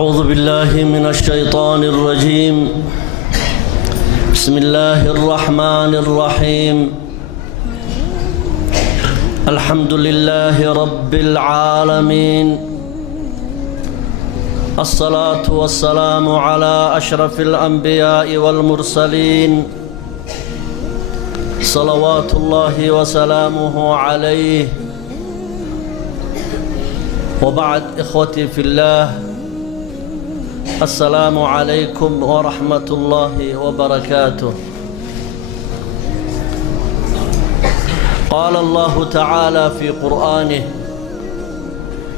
أعوذ بالله من الشيطان الرجيم. بسم الله الرحمن الرحيم. الحمد لله رب العالمين، الصلاة والسلام على أشرف الأنبياء والمرسلين، صلوات الله وسلامه عليه. وبعد، إخوتي في الله، السلام عليكم ورحمة الله وبركاته. قال الله تعالى في قرآنه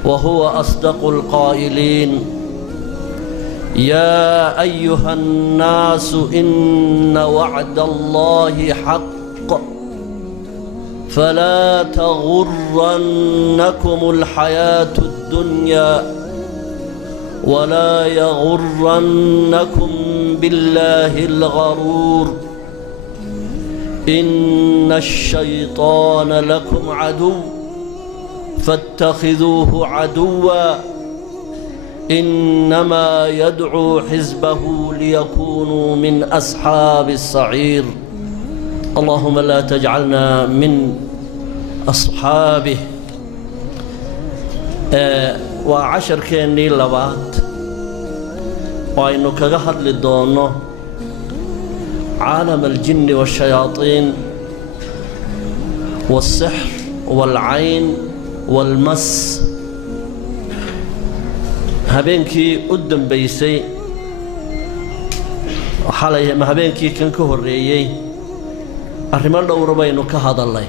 وهو أصدق القائلين: يا أيها الناس إن وعد الله حق فلا تغرنكم الحياة الدنيا ولا يغرنكم بالله الغرور إن الشيطان لكم عدو فاتخذوه عدوا إنما يدعو حزبه ليكونوا من أصحاب السعير. اللهم لا تجعلنا من أصحابه. وعشر كيني لبات وإنه كغهد للدونه عالم الجن والشياطين والسحر والعين والمس. هبينكي قدام بيسي وحالي ما هبينكي كان كهريي arrimaha dhowr baynu ka hadalnay.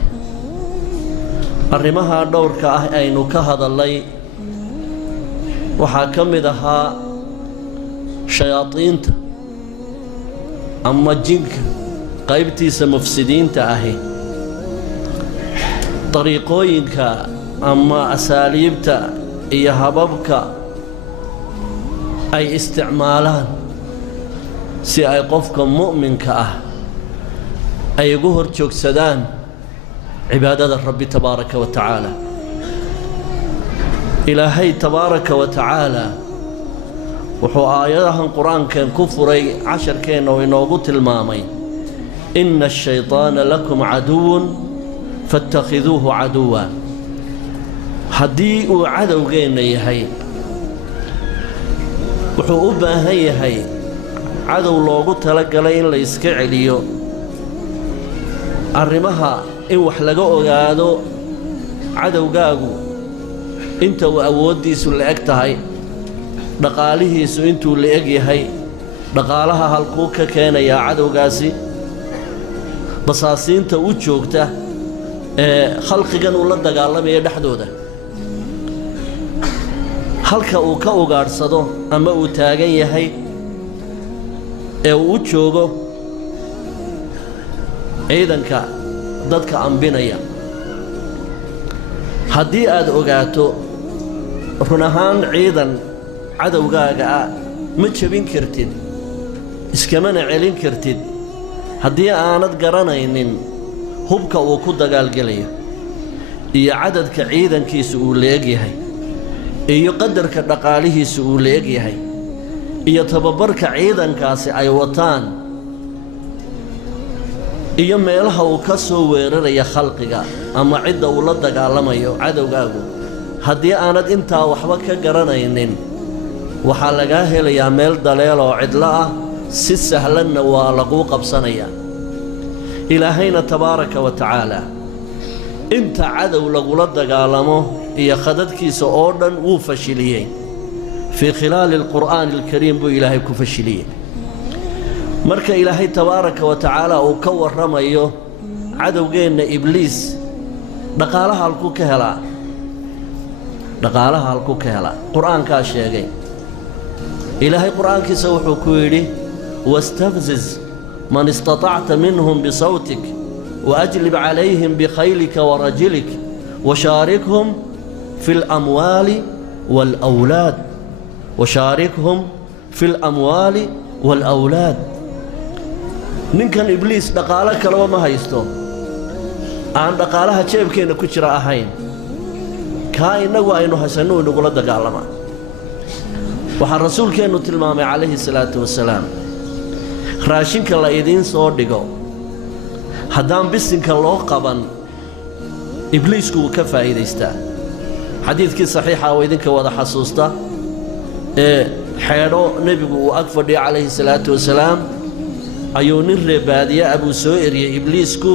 arrimaha dhowrka ah aynu ka hadalnay waxaa ka mid ahaa shayaadiinta ama jinka qaybtiisa mufsidiinta ahi, dariiqooyinka ama asaaliibta iyo hababka ay isticmaalaan si ay qofka mu'minka ah ay ugu hor joogsadaan cibaadada rabbi tabaaraka wa tacaala. ilaahay tabaaraka wa tacaala wuxuu aayadahan qur-aankan ku furay casharkeenna oo inoogu tilmaamay: inna ashaytaana lakum caduwun faattakhiduuhu caduwa. haddii uu cadowgeenna yahay, wuxuu u baahan yahay cadow loogu talagalay in la iska celiyo, arrimaha in wax laga ogaado cadowgaagu inta uu awooddiisu la-eg tahay, dhaqaalihiisu intuu la-eg yahay, dhaqaalaha halkuu ka keenayaa cadowgaasi, basaasiinta u joogta ee khalqigan uu la dagaalamaya dhexdooda, halka uu ka ugaadhsado ama uu taagan yahay ee uu u joogo ciidanka dadka ambinaya. haddii aad ogaato run ahaan ciidan cadowgaaga ah ma jebin kartid, iskamana celin kartid haddii aanad garanaynin hubka uu ku dagaalgelayo iyo cadadka ciidankiisa uu la-eg yahay iyo qadarka dhaqaalihiisa uu la-eg yahay iyo tababarka ciidankaasi ay wataan iyo meelaha uu ka soo weeraraya khalqiga ama cidda uu la dagaalamayo cadowgaagu. haddii aanad intaa waxba ka garanaynin, waxaa lagaa helayaa meel daleel oo cidlo ah, si sahlanna waa laguu qabsanayaa. ilaahayna tabaaraka wa tacaala inta cadow lagula dagaalamo iyo khadadkiisa oo dhan wuu fashiliyey. fii khilaali alqur'aani alkariim buu ilaahay ku fashiliyey. marka ilaahay tabaaraka wa tacaala uu ka warramayo cadowgeenna ibliis, dhaqaalaha halkuu ka helaa? dhaqaalaha halkuu ka helaa? qur'aankaa sheegay. ilaahay qur'aankiisa wuxuu ku yidhi: wastafziz man istatacta minhum bisawtik waajlib calayhim bikhaylika warajlik washaarikhum fi lamwaali waalawlaad. washaarikhum fi lamwaali waalawlaad. ninkan ibliis dhaqaalo kaleba ma haysto aan dhaqaalaha jeebkeenna ku jira ahayn. kaa innagu aynu haysanno inagula dagaalamaa. waxaa rasuulkeennu tilmaamay calayhi salaatu wasalaam raashinka la idiin soo dhigo haddaan bisinka loo qaban ibliisku wuu ka faa'iidaystaa xadiidkii saxiixa oo idinka wada xasuusta ee xeedho nebigu uu ag fadhiyo calayhi salaatu wasalaam ayuu nin reebaadiye abuu soo eriyey ibliisku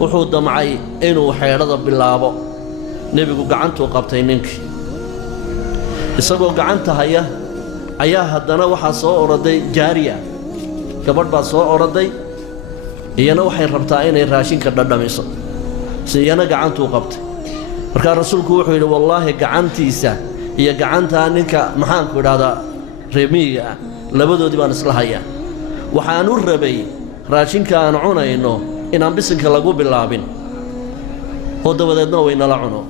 wuxuu damcay inuu xeedhada bilaabo nebigu gacantuu qabtay ninkii isagoo gacanta haya ayaa haddana waxaa soo oroday jaariya gabadh baa soo oroday iyana waxay rabtaa inay raashinka dhadhamiso si iyana gacantuu qabtay markaa rasuulku wuxuu yidhi wallaahi gacantiisa iyo gacantaa ninka maxaanku idhahdaa reemiyiga ah labadoodii baan isla hayaa waxaan u rabay raashinka aan cunayno inaan bisinka lagu bilaabin oo dabadeedna waynala cuno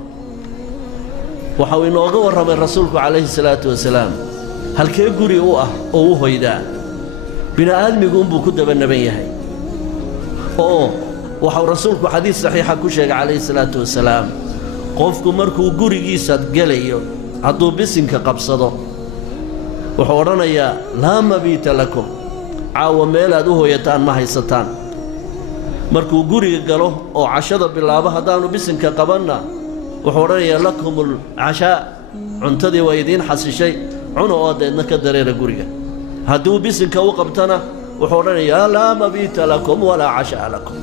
waxa uu inooga warramay rasuulku calayhi salaatu wasalaam halkee guri u ah oo u hoydaa bini'aadmigu unbuu ku dabanaban yahay oo waxau rasuulku xadiis saxiixa ku sheegay calayhi salaatu wasalaam qofku markuu gurigiisa gelayo hadduu bisinka qabsado wuxuu odhanayaa laa mabiita lakum caawa meelaad u hoyataan ma haysataan markuu guriga galo oo cashada bilaabo haddaanu bisinka qabanna wuxuu odhanayaa lakumul cashaa cuntadii waa idiin xasishay cuna oo deedna ka dareera guriga hadduu bisinka u qabtana wuxuu odhanayaa laa mabiita lakum walaa cashaa lakum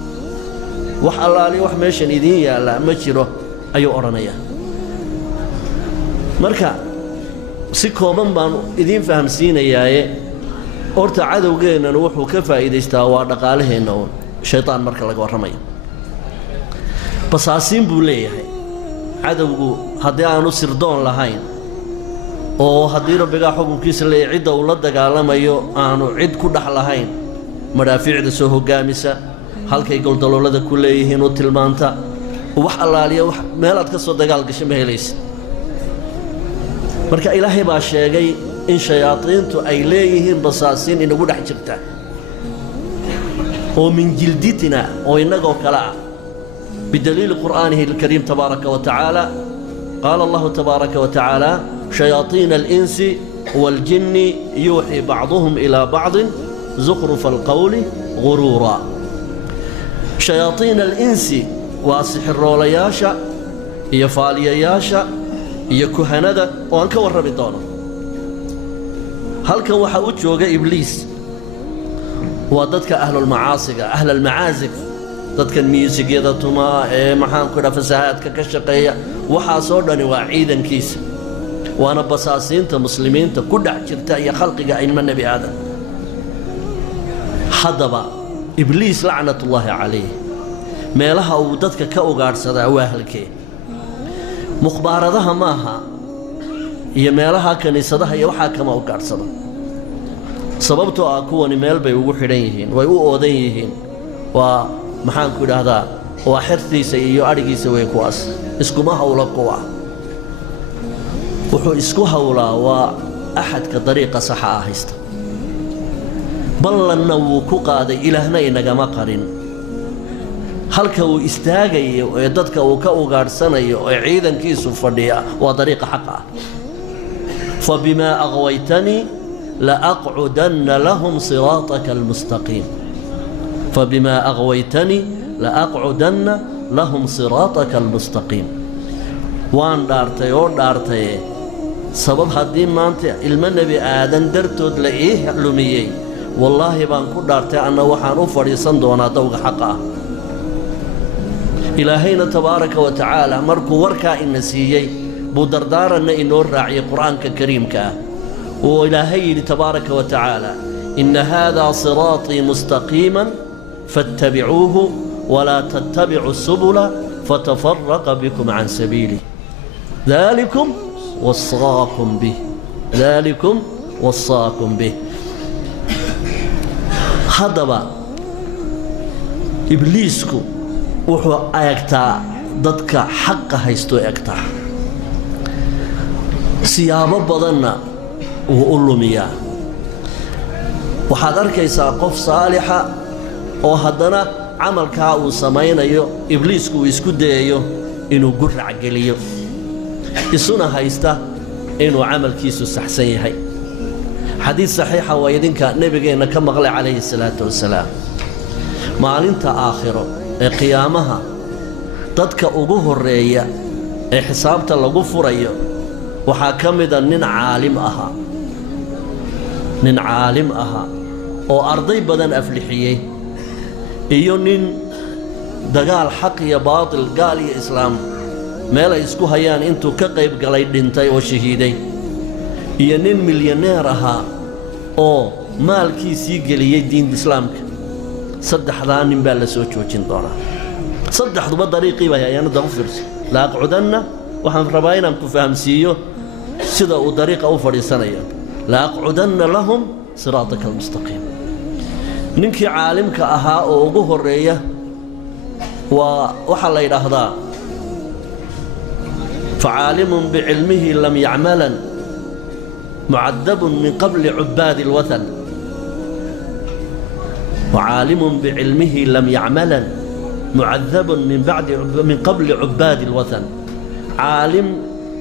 wax allaali wax meeshan idiin yaallaa ma jiro ayuu odhanayaa marka si kooban baan idiin fahamsiinayaaye horta cadowgeennana wuxuu ka faa'iidaystaa waa dhaqaalaheenna uun shaytaan marka laga warramayo basaasiin buu leeyahay cadowgu haddii aanu sirdoon lahayn oo haddii rabbigaa xukunkiisa leeyahay cidda uu la dagaalamayo aanu cid ku dhex lahayn madhaafiicda soo hoggaamisa halkay goldaloolada ku leeyihiin u tilmaanta wax allaaliya wax meelaad ka soo dagaal gasha ma helaysa marka ilaahay baa sheegay in shayaadiintu ay leeyihiin basaasiin inagu dhex jirta oo min jilditina oo innagoo kale ah bidaliili qur'aanihi alkariim tabaaraka wa tacaala qaala allahu tabaaraka wa tacaala shayaaiina alinsi waaljinni yuuxii bacduhum ilaa bacdin zukhrufa alqowli guruura shayaaiina alinsi waa sixiroolayaasha iyo faaliyayaasha iyo kuhanada oo aan ka warrami doono halkan waxaa u jooga ibliis waa dadka ahlulmacaasiga ahlalmacaasif dadkan miusigyada tumaa ee maxaanku idhaa fasahaadka ka shaqeeya waxaasoo dhani waa ciidankiisa waana basaasiinta muslimiinta ku dhex jirta iyo khalqiga ilmo nebi aadam haddaba ibliis lacnatullaahi calayh meelaha uu dadka ka ugaadhsadaa waa halkee mukhbaaradaha maaha iyo meelaha kiniisadaha iyo waxaa kama ugaadhsada sababtoo ah kuwani meel bay ugu xidhan yihiin way u oodan yihiin waa maxaanku idhaahdaa waa xertiisa iyo adhigiisa wey kuwaas iskuma hawla kuwa wuxuu isku hawlaa waa axadka dariiqa saxa ah haysta ballanna wuu ku qaaday ilaahna inagama qarin halka uu istaagayo ee dadka uu ka ugaadhsanayo ee ciidankiisu fadhiya waa dariiqa xaqa ah fabimaa aqwaytanii laaqcudanna lahum siraataka almustaqiim fabimaa aqwaytanii laaqcudanna lahum siraataka almustaqiim waan dhaartay oo dhaartaye sabab haddii maanta ilmo nebi aadan dartood la ii lumiyey wallaahi baan ku dhaartay anna waxaan u fadhiisan doonaa dawga xaqa ah ilaahayna tabaaraka wa tacaala markuu warkaa ina siiyey buu dardaaranna inoo raaciyey qur'aanka kariimka ah oo ilaahay yidhi tabaaraka wa tacaala inna haadaa siraatii mustaqiiman fattabicuuhu walaa tattabicuu subula fatafaraqa bikum can sabiilih daalikum wasaakum bih daalikum wasaakum bih haddaba ibliisku wuxuu eegtaa dadka xaqa haystoo egtaa siyaabo badanna wuu u lumiyaa waxaad arkaysaa qof saalixa oo haddana camalkaa uu samaynayo ibliisku uu isku dayayo inuu gurac geliyo isuna haysta inuu camalkiisu saxsan yahay حديث صحيح ويدينك نبينا كما قال عليه الصلاة والسلام ما أنت آخره قيامها تدك أجوه الرئية حسابت اللجوه فرية وحاكمدا نن عالم أها وأرضي بدن أفلحيه إيونين دجال حق يا باطل قال يا إسلام ما لا يسكو هيان أنتو كقيب قليل دنتي وشهيدي إيونين مليونيرها أو مالكي سيجلي دين الإسلام صدح ذان بالسوتش وجندورا صدح ضب طريقي ويا يعني ضغفرس لا أقعدنا وحن رباينا كفهم سيو سيدا وطريقة أوفر سنة لا أقعدن لهم صراطك المستقيم ننكي عالمك أها وجوه الرئية وحل إلى فعالم بعلمه لم يعملا معذب من قبل عباد الوثن وعالم بعلمه لم يعملا معذب من قبل عباد الوثن عالم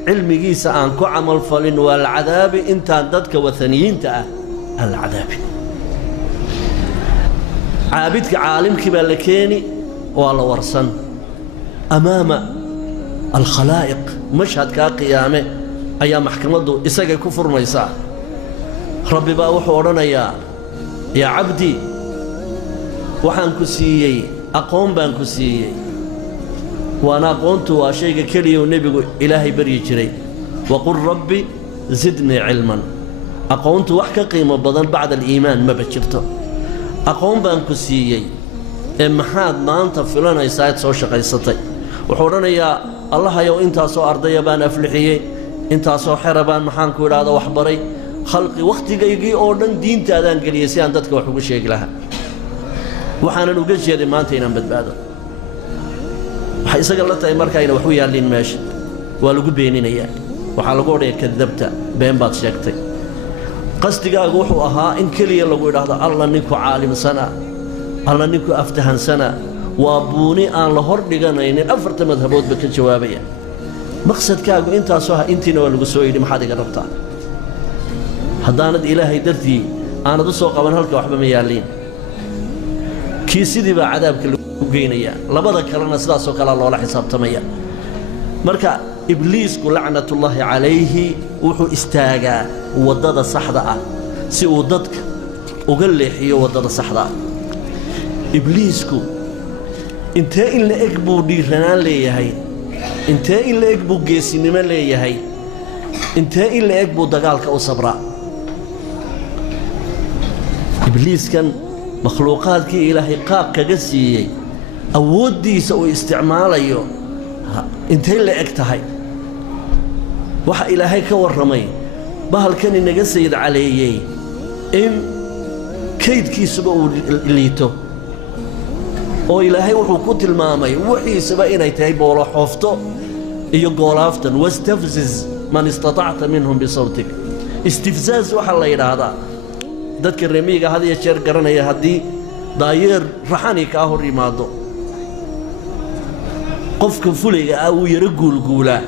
علم جيس أنكو عمل فلن والعذاب انت عندك وثنيين تأه العذاب عابدك عالمك بالكيني والله ورسن أمام الخلائق مشهد كقيامه أيام محكمته إساق كفر ميسا ربي باوح ورنا يا عبدي وحان كسيي أقوم بان كسيي وأنا قلت وشيء كلي ونبي إلهي بري جري وقل ربي زدني علما أقومت وحكى قيمة بدن بعد الإيمان ما بشرته أقوم بان كسيي إما حاد ما أنت فلان يساعد سو شقيستي وحورنا يا الله يو أنت سو أرضي بان أفلحيه أنت سو حربان محان كل هذا وحبري خلقي وقت جيجي أوردن دين تادان قليسي أن تذكر حب الشيء لها وحنا نوجد شيء ما أنتينا بدبادة حيسق الله تأمر كاين وحوي على ماشي ولقوا بيننا يعني وحلقوا لي كذبت بين بعض شكتي قصدي أقول أها إن كلي يلقوا هذا الله نكو عالم سنة الله نكو أفتحن سنة وابوني أن لهور دجانا إن أفرت مذهبوت بكجوابية مقصد كاجو أنت أسوها أنت نوال جسوي ما حد جربتها هداند إلهي درتي أنا دسوق من هالك وحبة ميالين كيسيدي بعذاب كل وجينيا لبضك كرنا سلاس وكلا الله حساب تميا مركا إبليس لعنة الله عليه وحو استاجا وضد الصحراء سي وضدك وقال لي هي وضد الصحراء إبليسكو انت إلا أكبو ديرنا لي هاي انت إلا أكبو جيسينما لي هاي انت إلا أكبو دقالك أو صبراء إبليس كان مخلوقات كي إلهي قاب كجسي أودي سوي استعماله انت إلا أكتهاي وح إلهي كورمي بهل كان النجسيد عليه إن كيد كي سبوا ليتو أو إلهي وحكوت المامي وحي سبقين يتهيب ولا حفظه يقول أفتن واستفزز من استطعت منهم بصوتك استفزاز وحلا هذا dadka reemiga had iyo jeer garanaya hadii daayeer raxani ka hor yimaado qofka fuliga ah uu yara guulguula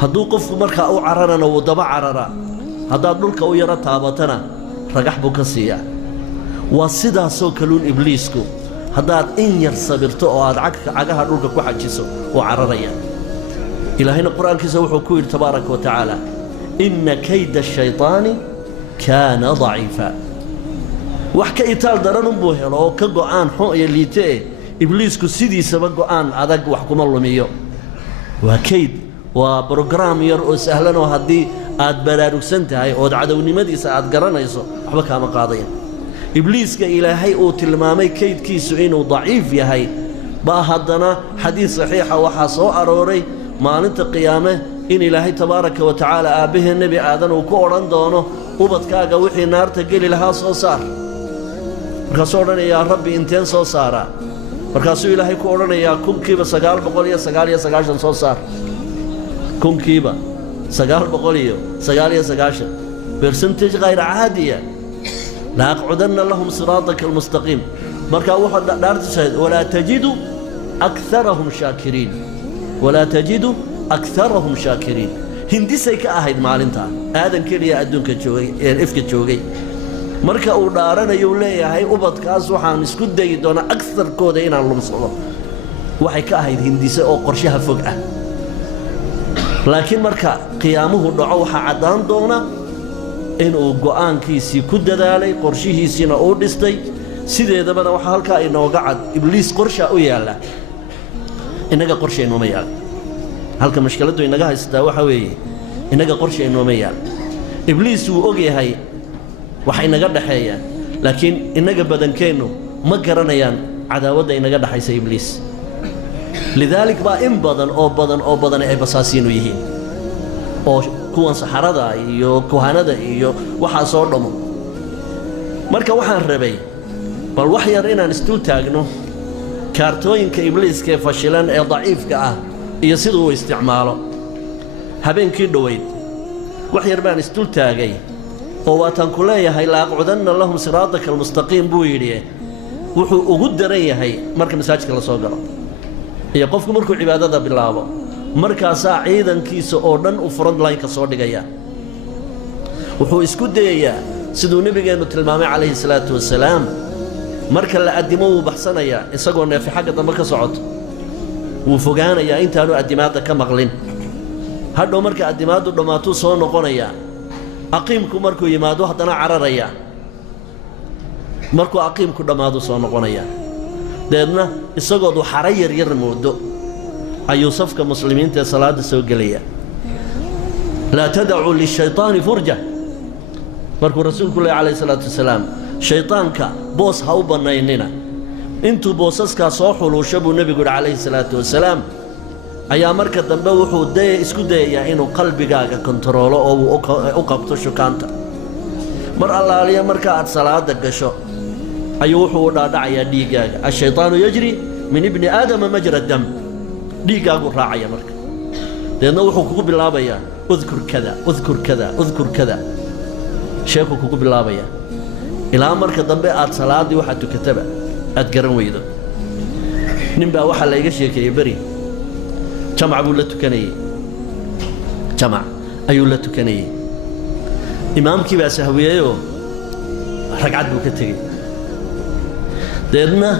haduu qofku marka uu cararana uu daba carara hadaa dhulka uu yara taabatana ragax buu ka siiya waa sidaas oo kaluun ibliisku hadaad in yar sabirto oo aad cagaha dhulka ku xajiso oo cararaya ilaahayna quraankiisa wuxuu ku yiri tabaaraka wa taala inna kayda ash-shaytaani كان ضعيفا وحكى إطال درن بوهلا أو كجوان حق يليته إبليس كسيدي سبق جوان عدق وحكم الله ميو وكيد وبرنامج يرأس أهلنا وهدي عاد برارك سنت هاي عاد عدوني مدي ساعد قرنا يسوع حبك هم قاضيين إبليس كإلهي أو تلمامي كيد كيسوين وضعيف يا هاي باهدنا حديث صحيح وحصو أروري ما أنت قيامه إن إلهي تبارك وتعالى أبيه النبي آدم وكورن دونه وبدكاga wixii naarta gali lahaa soo saar markaasuu odhanayaa rabbi inteen soo saara markaasuu ilaahay ku odhanayaa kunkiiba 999 soo saar kunkiiba 999 percentage غير عادية لا أقعدن لهم صراطك المستقيم marka wuxuu dhaartiisa wala tajidu aktharahum shakirin wala tajidu aktharahum shakirin hindisay ka ahayd maalinta aadan keliya adduunka joogay ifka joogay marka uu dhaaranayo leeyahay ubadkaas waxaan isku dayi doonaa aksarkooda inaan lumsado waxay ka ahayd hindise oo qorshaha fog ah laakiin marka qiyaamuhu dhaco waxa cadaan doona inuu go'aankiisii ku dadaalay qorshihiisina uu dhistay sideedabana waxa halka inooga cad ibliis qorsha u yaala inaga qorshayno ma yaal halka mashkaladu inaga haystaa waxa weeye inaga qorshayno ma yaal ibliis uu og yahay waxa inaga dhaxeeya laakiin inaga badankeenu ma garanayaan cadaawada inaga dhaxaysa ibliis lidalik ba in badan ay basaasiin u yihiin oo kuwan saxarada iyo kuhanada iyo waxa soo dhamo marka waxaan rabay bal wax yar inaan istuu taagno kaartooyinka ibliiska ee fashilan ee daciifka ah iyo sidoo uu isticmaalo habeenkii dhaweyd wax yar baan istuu taagay oo waatan ku leeyahay la aqcudanna lahum siraataka almustaqiim buu yidhi wuxuu ugu daran yahay marka masaajidka la soo galo iyo qofku markuu cibaadada bilaabo markaasaa ciidankiisa oo dhan u front line ka soo dhigaya wuxuu isku dayayaa siduu nabigeenu tilmaamay calayhi salaatu wasalaam marka la adimo uu baxsanaya isagoo neefi xagga dambe ka socoto wuu fogaanayaa intaanu adimaada ka maqlin hadhow marka adimaadu dhammaatu soo noqonaya aqiimku markuu yimaado haddana cararaya markuu aqiimku dhammaadu soo noqonaya deedna isagoodu xara yar moodo ayuu safka muslimiinta ee salaada soo gelaya laa tadacuu lishaytaani furja markuu rasuulku leeyahay calayhi salaatu wasalaam shaytaanka boos ha u bannaynina intuu boosaskaa soo xuluusho buu nebigu yidhi calayhi salaatu wasalaam ayaa marka dambe wuxuu isku dayayaa inuu qalbigaaga kontaroolo oo uu u qabto shukaanta mar allaaliya marka aad salaada gasho ayuu wuxuu u dhaadhacayaa dhiiggaaga ashaytaanu yajri min ibni aadama majra dam dhiiggaagu raacaya marka deedna wuxuu kugu bilaabayaa udkur kada udkur kada udkur kada sheekuu kugu bilaabayaa ilaa marka dambe aad salaadii waxaad tukataba aad garan weydo ninbaa waxaa layga sheekeeyey beri jamac buu la tukanayey jamac ayuu la tukanayey imaamkii baa sahwiyeyoo ragcad buu ka tegey deedna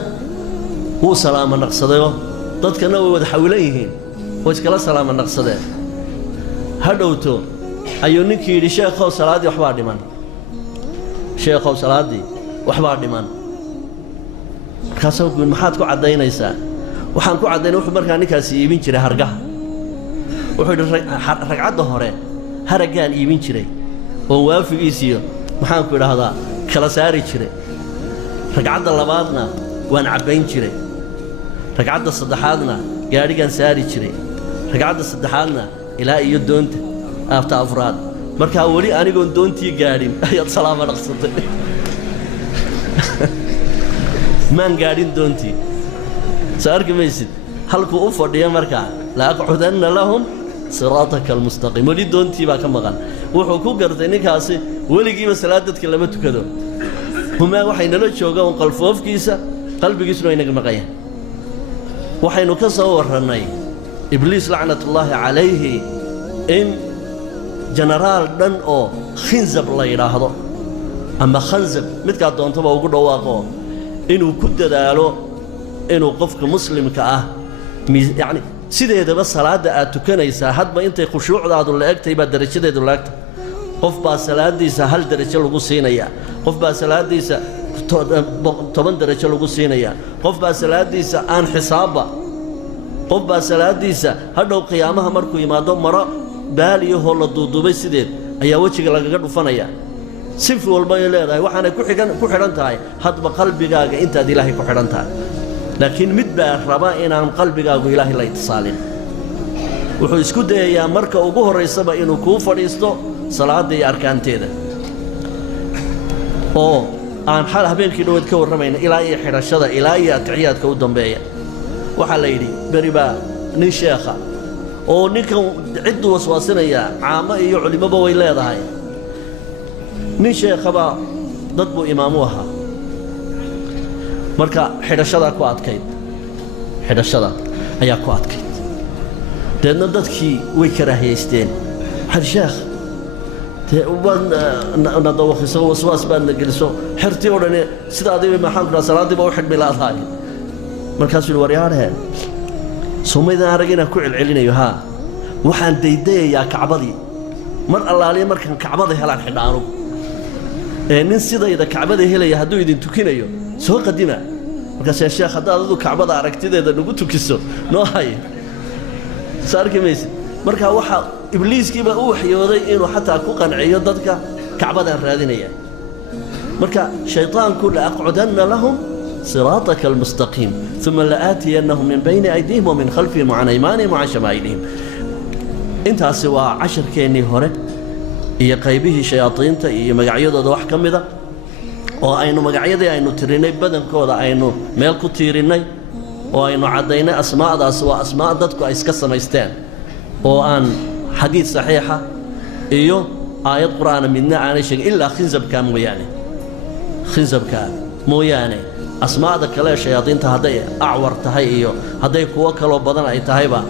wuu salaamo naqsadayoo dadkana way wada xawilan yihiin oo iskala salaamo naqsadeen hadhowto ayuu ninkii yidhi sheekhow salaaddii waxbaa dhiman sheekhow salaaddii waxbaa dhiman markaasuu ku yidhi maxaad ku caddaynaysaa waxaan ku caddaynay wuxuu markaa ninkaasi iibin jiray hargaha wuxuu yidhi ragcadda hore haraggaan iibin jiray oo waafigiisiyo maxaanku idhaahdaa kala saari jiray ragcadda labaadna waan cabbayn jiray ragcadda saddexaadna gaadhigaan saari jiray ragcadda saddexaadna ilaa iyo doonta aafta afraad markaa weli anigoon doontii gaadhin ayaad salaamo dhaqsatay maan gaadhin doontii soo arki maysid halkuu u fadhiya markaa la aqcudanna lahum siraataka almustaqiim weli doontii baa ka maqan wuxuu ku gartay ninkaasi weligiiba salaad dadka lama tukado humaa waxay nala joogaan qalfoofkiisa qalbigiisuna ay naga maqayaan waxaynu ka soo warrannay ibliis lacnatullaahi calayhi in jenaraal dhan oo khinzab la yidhaahdo ama khanzab midkaa doontaba ugu dhawaaqo inuu ku dadaalo inuu qofka muslimka ah yacni sideedaba salaadda aad tukanaysaa hadba intay khushuucdaadu la egtahay baa darajadeedu la egtahay qof baa salaadiisa hal darajo lagu siinayaa qof baa salaadiisa 10 darajo lagu siinayaa qof baa salaadiisa aan xisaabba qof baa salaadiisa hadhow qiyaamaha markuu yimaado maro baaliyahoo la duuduubay sideed ayaa wejiga lagaga dhufanaya sinfi walba ay leedahay waxaanay ku xidhan tahay hadba qalbigaaga intaad ilaahay ku xidhan tahay laakiin mid baa raba inaan qalbigaagu ilaahay la itisaalin wuxuu isku dayayaa marka ugu horraysaba inuu kuu fadhiisto salaada iyo arkaanteeda oo aan xal habeenkii dhaweed ka warramayna ilaa iyo xidhashada ilaa iyo atixiyaadka u dambeeya waxaa la yidhi beri baa nin sheekha oo ninkan cidduu waswaasinayaa caamo iyo culimaba way leedahay nin sheekhabaa dad buu imaamu ahaa marka xidhashadaa ku adkayd xidhashada ayaa ku adkayd deedna dadkii way karaahiyaysteen هذا شيخ ندوخ سو وسواس بان نجلسو حرتي وراني سيدادي ما حنقرا صلاتي بوحد ميلاد هاي مركز الوريارها سوميدا رجينا كعل علينا ها waxaan deedeeyaa kacbadii mar allaaliye markan kacbada helaan xidhaano nin sidayda kacbada helaya haduu idin tukinayo soo qadima markaas sheekh hadaad adu kacbada aragtideeda nagu tukiso noo hay saarkimeys marka waxa ibliiskiiba uu waxyooday inuu xataa ku qanciyo dadka kacbada raadinaya marka shaytaanku la aq'udanna lahum صراطك المستقيم ثم لآتينهم من بين أيديهم ومن خلفهم وعن أيمانهم وعن شمائلهم intaasi waa casharkeennii hore iyo qaybihii shayaadiinta iyo magacyadooda wax ka mida oo aynu magacyadii aynu tirinay badankooda aynu meel ku tiirinay oo aynu cadaynay asmaadaas waa asmaa dadku ay iska samaysteen oo aan xadiis saxiixa iyo aayad quraan midna aanay sheegin ilaa khinzabka mooyaane asmaada kale shayaadiinta haday acwar tahay iyo haday kuwa kale badan ay tahayba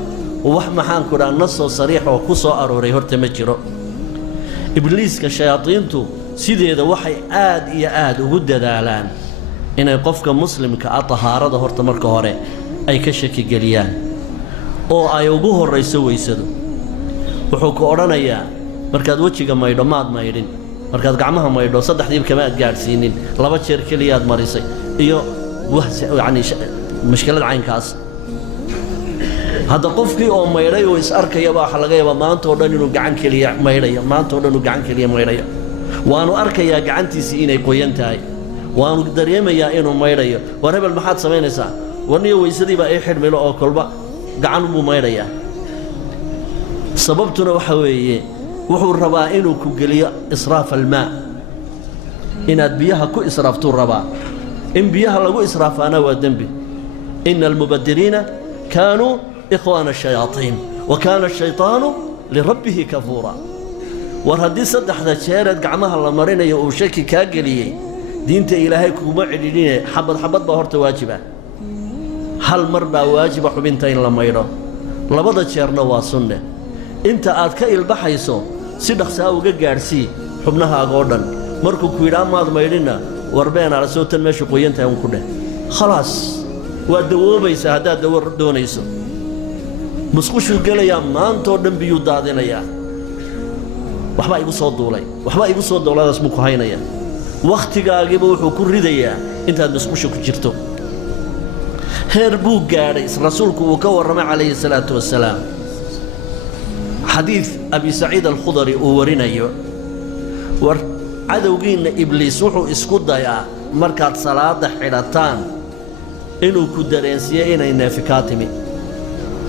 wax maxaan ku dhaan naso sariix oo ku soo arooray horta ma jiro ibliiska shayaadiintu sideeda waxay aad iyo aad ugu dadaalaan inay qofka muslimka ah tahaarada horta marka hore ay ka shaki galiyaan oo ay ugu horeyso weysado wuxuu ku oranayaa markaad wajiga maydho maad maydhin markaad gacmaha maydho saddexdiib kama aad gaarsiinin laba jeer kaliya aad marisay iyo wax yaani mushkilad caynkaas هذا قفكي أو ميري ويسأرك يا باح لقى يا بمانتو دني إنه جعان كليه ميري مانتو دني جعان كليه ميري وأنا أرك يا جعانتي سيني قوينتاي وأنا قدر يما يا إنه ميري ورب المحط سمين سا وني ويسدي بقى إحد ملو أو كلبا جعان مو ميري سببتنا وحوي وحو الربا إنه كجليا إسراف الماء إن بيها كو إسراف تو الربا إن بيها لقو إسراف أنا والدنبي إن المبدرين كانوا إخوان الشياطين وكان الشيطان لربه كفورا وردي صدح ذا شارد قعمها الله مرينا يوشكي كاقلي دينت إلهي كوما عليني حبض بهورت واجبة هل مربع واجبة حبينتين لما يرى لبضا شارنا واسنة انت آدكا البحيسو سيدخ ساوغا قارسي حبناها غوردن مركو كويران ماذا ميرينا وربين على سوتن ماشي قوينتا يوم خلاص ودووبيسا هدا دور دونيسو مسخوشو قاليا maantoo dhan biyu daadinaya waxba igu soo duulay asmu ku haynaya waqtigaagiiba wuxuu ku ridayaa intaad masquusho ku jirto heer buu gaaray rasuulku uu ka waramay calayhi salaatu wasalaam xadiis abi saciid al-khudri uu warinayo war cadowgiina ibliis wuxuu isku dayaa markaad salaada xidhataan inuu ku dareensiyo inay naafikaatimi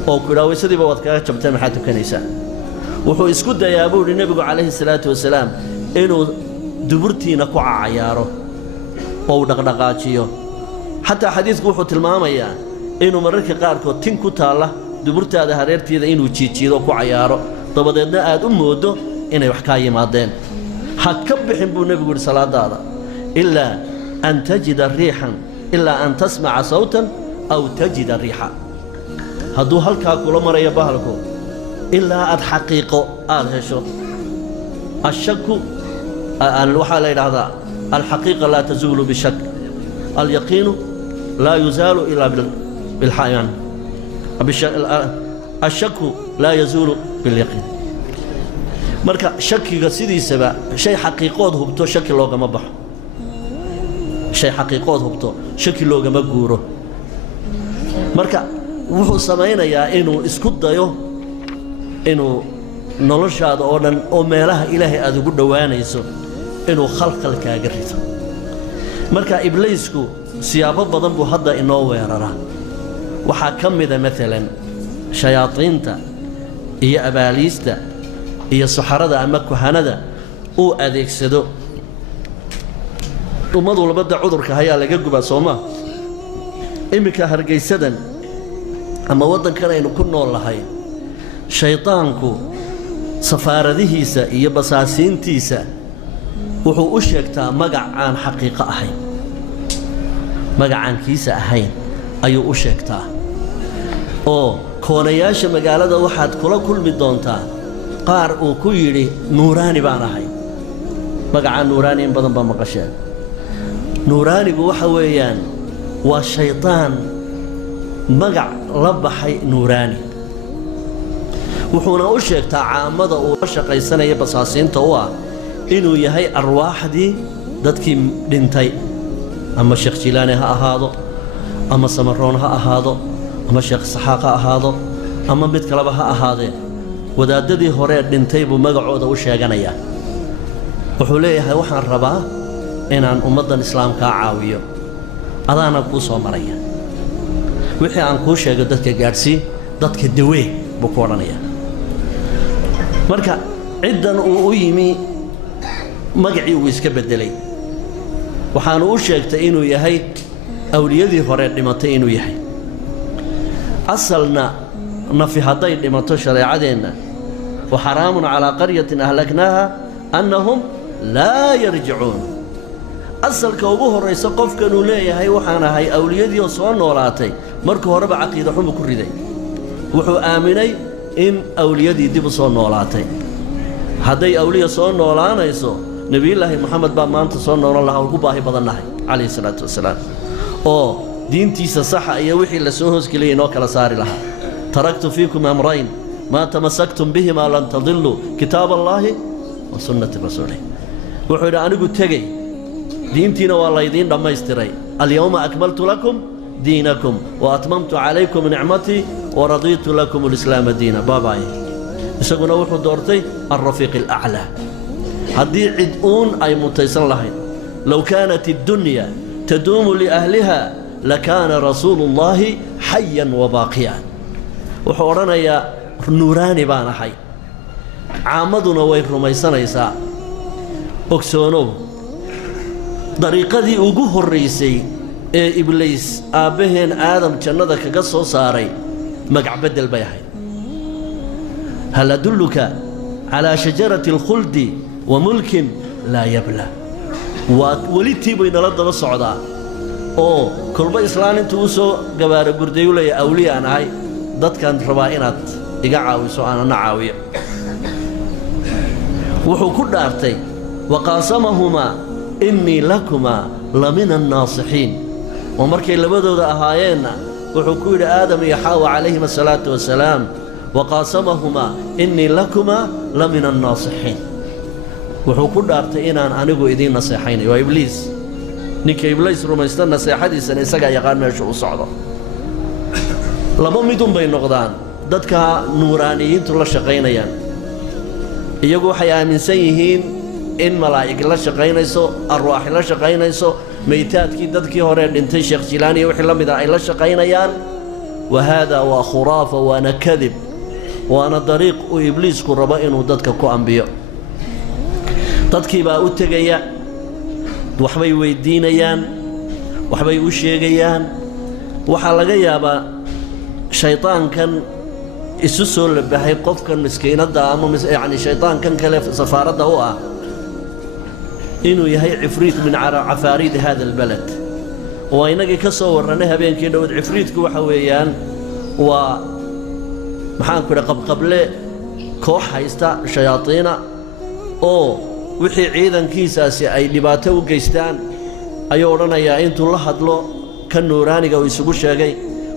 oo ku dhaawaysadii wad kaga jabtay maxaad tukanaysaa wuxuu isku dayaa buu nabigu calayhi salaatu wasalaam inuu duburtiina ku cayaaro oo dhaqdhaqaajiyo hatta xadiisku wuxuu tilmaamayaa inuu mararka qaarkood tin ku taala duburtaada hareerteeda inuu jiijiido ku cayaaro dabadeedna aad u moodo inay wax ka yimaadeen ha ka bixin buu nabigu salaadaada illa an tajida riihan illa an tasma'a sawtan aw tajida riiha هادو هلكا كولا مريا بهلكو إلا أد حقيقة هشو الشك الوحى هذا الحقيقة لا تزول بشك اليقين لا يزال إلا بالحيان الشك لا يزول باليقين مركا شك سيدي سبا شيء حقيقات هبتو شك لوغا مبح شيء حقيقات هبتو شك لوغا مقورو مركا wuxuu samaynayaa inuu isku dayo inuu noloshaada oo dhan oo meelaha ilaahay aad ugu dhawaanayso inuu khalkhal kaaga rido marka ibliisku siyaabo badan buu hadda inoo weeraraa waxaa ka mida maalan shayaadiinta iyo abaaliista iyo saxarada ama kuhanada uu adeegsado ummadu labada cudurka hayaa laga gubaa Soomaa imika hargeysadan ama wadankan aynu ku noolahay shaytaanku safaaradihiisa iyo basaasiintiisa wuxuu u sheegtaa magac aan xaqiiqo ahayn magacaankiisa ahayn ayuu u sheegtaa oo koonayaasha magaalada waxaad kula kulmi doontaa qaar uu ku yidhi nuuraani baan ahay magacaa nuuraani in badan baa maqasheen nuuraanigu waxa weeyaan waa shaytaan magac la baxay nuuraani wuxuuna u sheegtaa caamada uu la shaqaysanaya basaasiinta u ah inuu yahay arwaaxdii dadkii dhintay ama sheekh jilaani ha ahaado ama samaroon ha ahaado ama sheekh saxaaq ha ahaado ama mid kaleba ha ahaadeen wadaadadii hore dhintay buu magacooda u sheeganayaa wuxuu leeyahay waxaan rabaa inaan ummaddan islaamka caawiyo adaana kuu soo maraya wixii aan kuu sheego dadka gaadhsiin dadka dawee buu ku odhanayaa marka ciddan uu u yimi magacii uu iska beddelay waxaanu u sheegtay inuu yahay awliyadii hore dhimatay inuu yahay asalna nafi hadday dhimato shareecadeenna waxaraamun calaa qaryatin ahlaknaaha annahum laa yarjicuun asalka ugu horraysa qofkanuu leeyahay waxaan ahay awliyadii oo soo noolaatay marka horeba caqiida xumu ku riday wuxuu aaminay in awliyadii dib u soo noolaatay hadday awliya soo noolaanayso nebiyullaahi moxamed baa maanta soo noolan lahaa ugu baahi badannahay calayhi salaatu wasalaam oo diintiisa saxa iyo wixii la soo hoosgeliyay inoo kala saari lahaa taraktu fiikum amrayn maa tamasaktum bihimaa lan tadilluu kitaab allaahi wa sunnati rasuulih wuxuu yidhi anigu tegey diintiina waa laydiin dhammaystiray alyawma akmaltu lakum diinakum wa atmamtu calaykum nicmatii wa radiitu lakum alislaama diina baabaaye isaguna wuxuu doortay alrafiiq alaclaa haddii cid uun ay mutaysan lahayd low kaanat iddunya taduumu liahliha lakaana rasuulu llaahi xayan wa baaqiyan wuxuu odhanayaa nuuraani baan ahay caammaduna way rumaysanaysaa ogsoonow dariiqadii ugu horraysay ee ibliis aabbaheen aadam jannada kaga soo saaray magac beddel bay ahayd hal adulluka calaa shajarati alkhuldi wa mulkin laa yabla waa welitii bay nala daba socdaa oo kolba islaan intuu u soo gabaara gurday u leeyahay awliya aan ahay dadkaan rabaa inaad iga caawiso aanana caawiyo wuxuu ku dhaartay waqaasamahumaa innii lakumaa la mina annaasixiin oo markay labadooda ahaayeenna wuxuu ku yidhi aadam iyo xaawa calayhim asalaatu wasalaam waqaasamahumaa innii lakumaa la mina annaasixiin wuxuu ku dhaartay inaan anigu idiin naseexaynayo waa ibliis ninka ibliis rumaysta naseexadiisana isagaa yaqaan meeshu u socdo laba midun bay noqdaan dadka nuuraaniyiintu la shaqaynayaan iyagu waxay aaminsan yihiin in malaa'ig la shaqaynayso arwaaxi la shaqaynayso maytaadkii dadkii hore dhintay sheekh jilaani iyo wixii la mid ah ay la shaqaynayaan wa haadaa waa khuraafa waana kadib waana dariiq uu ibliisku rabo inuu dadka ku ambiyo dadkii baa u tegaya waxbay weydiinayaan waxbay u sheegayaan waxaa laga yaabaa shaydaankan isu soo labahay qofkan miskiinadda ama yacni shaydaankan kale safaaradda u ah inuu yahay cifriit min cafaariidi hada albalad oo inagii ka soo warrannay habeenkii dhowad cifriitku waxa weeyaan waa maxaanku idha qabqable koox haysta shayaadiina oo wixii ciidankiisaasi ay dhibaato u geystaan ayuu odhanayaa intuu la hadlo ka nuuraaniga uu isugu sheegay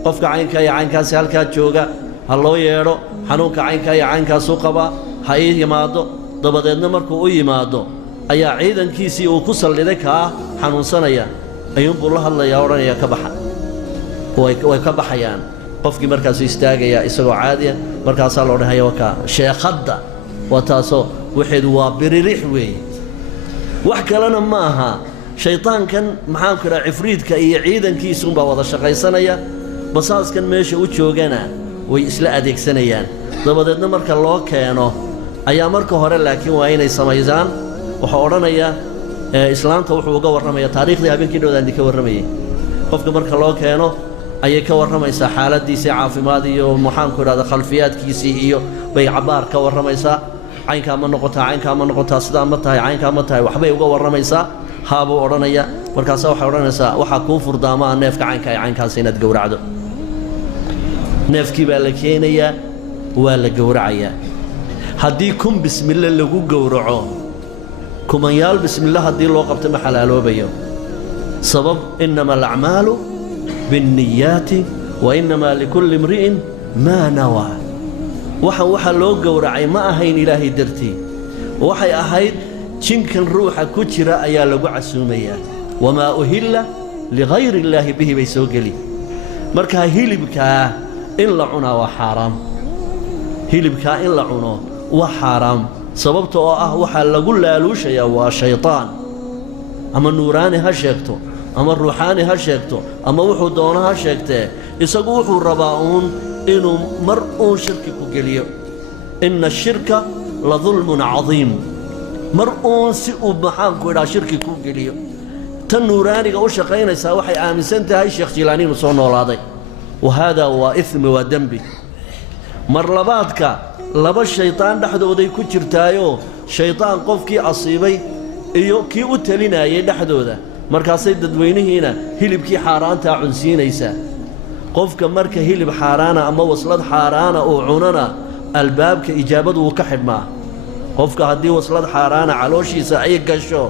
qofka caynkaa iyo caynkaasi halkaa jooga ha loo yeedho xanuunka caynkaa iyo caynkaasuu qabaa ha ii yimaado dabadeedna markuu u yimaado ayaa ciidankiisii uu ku salliday kaa xanuunsanaya ayuunbuu la hadlayaa odhanayaa ka baxa way ka baxayaan qofkii markaasuu istaagayaa isagoo caadiya markaasaa la odhanaya wakaa sheekhadda waa taasoo waxeedu waa biririx weeye wax kalena ma aha shaydaankan maxaanku idhaha cifriidka iyo ciidankiisuunbaa wada shaqaysanaya basaaskan meesha u joogana way isla adeegsanayaan dabadeedna marka loo keeno ayaa marka hore laakiin waa inay samaysaan wuxuu odhanayaa islaamta wuxuu uga warramaya taariikhdii habeenkii dhowdaandi ka warramayay qofka marka loo keeno ayay ka warramaysaa xaaladdiisii caafimaad iyo maxaanku idhahda khalfiyaadkiisii iyo bay cabbaar ka warramaysaa caynkaa ma noqotaa caynkaa ma noqotaa sidaa ma tahay caynkaa ma tahay waxbay uga warramaysaa haabuu odhanaya markaasa waxay odhanaysaa waxaa kuu furdaamaa neefka caynka ee caynkaas inaad gowracdo neefkii baa la keenayaa waa la gowracayaa haddii kun bismillah lagu gowraco kumanyaal bismillah haddii loo qabto ma xalaaloobayo sabab innama alacmaalu binniyaati wa innamaa likulli imri'in maa nawaa waxa loo gowracay ma ahayn ilaahay dartii waxay ahayd jinkan ruuxa ku jira ayaa lagu casuumayaa wamaa uhilla ligayri illaahi bihi bay soo geli markaa hilibkaa in la cunaa waa xaaraam hilibkaa in la cuno waa xaaraam sababta oo ah waxaa lagu laaluushayaa waa shaytaan ama nuuraani ha sheegto ama ruuxaani ha sheegto ama wuxuu doono ha sheegtee isagu wuxuu rabaa uun inuu mar uun shirki ku geliyo inna ashirka la dulmun cadiim mar uun si uu maxaanku idhaa shirki ku geliyo tan nuuraaniga u shaqaynaysaa waxay aaminsan tahay sheekh jilaani inuu soo noolaaday wahaadaa waa ismi waa dembi mar labaadka laba shaytaan dhexdooday ku jirtaayoo shaytaan qofkii asiibay iyo kii u talinayay dhexdooda markaasay dadweynihiina hilibkii xaaraantaa cunsiinaysaa qofka marka hilib xaaraana ama waslad xaaraana uu cunana albaabka ijaabadu wuu ka xidhmaa qofka haddii waslad xaaraana calooshiisa ay gasho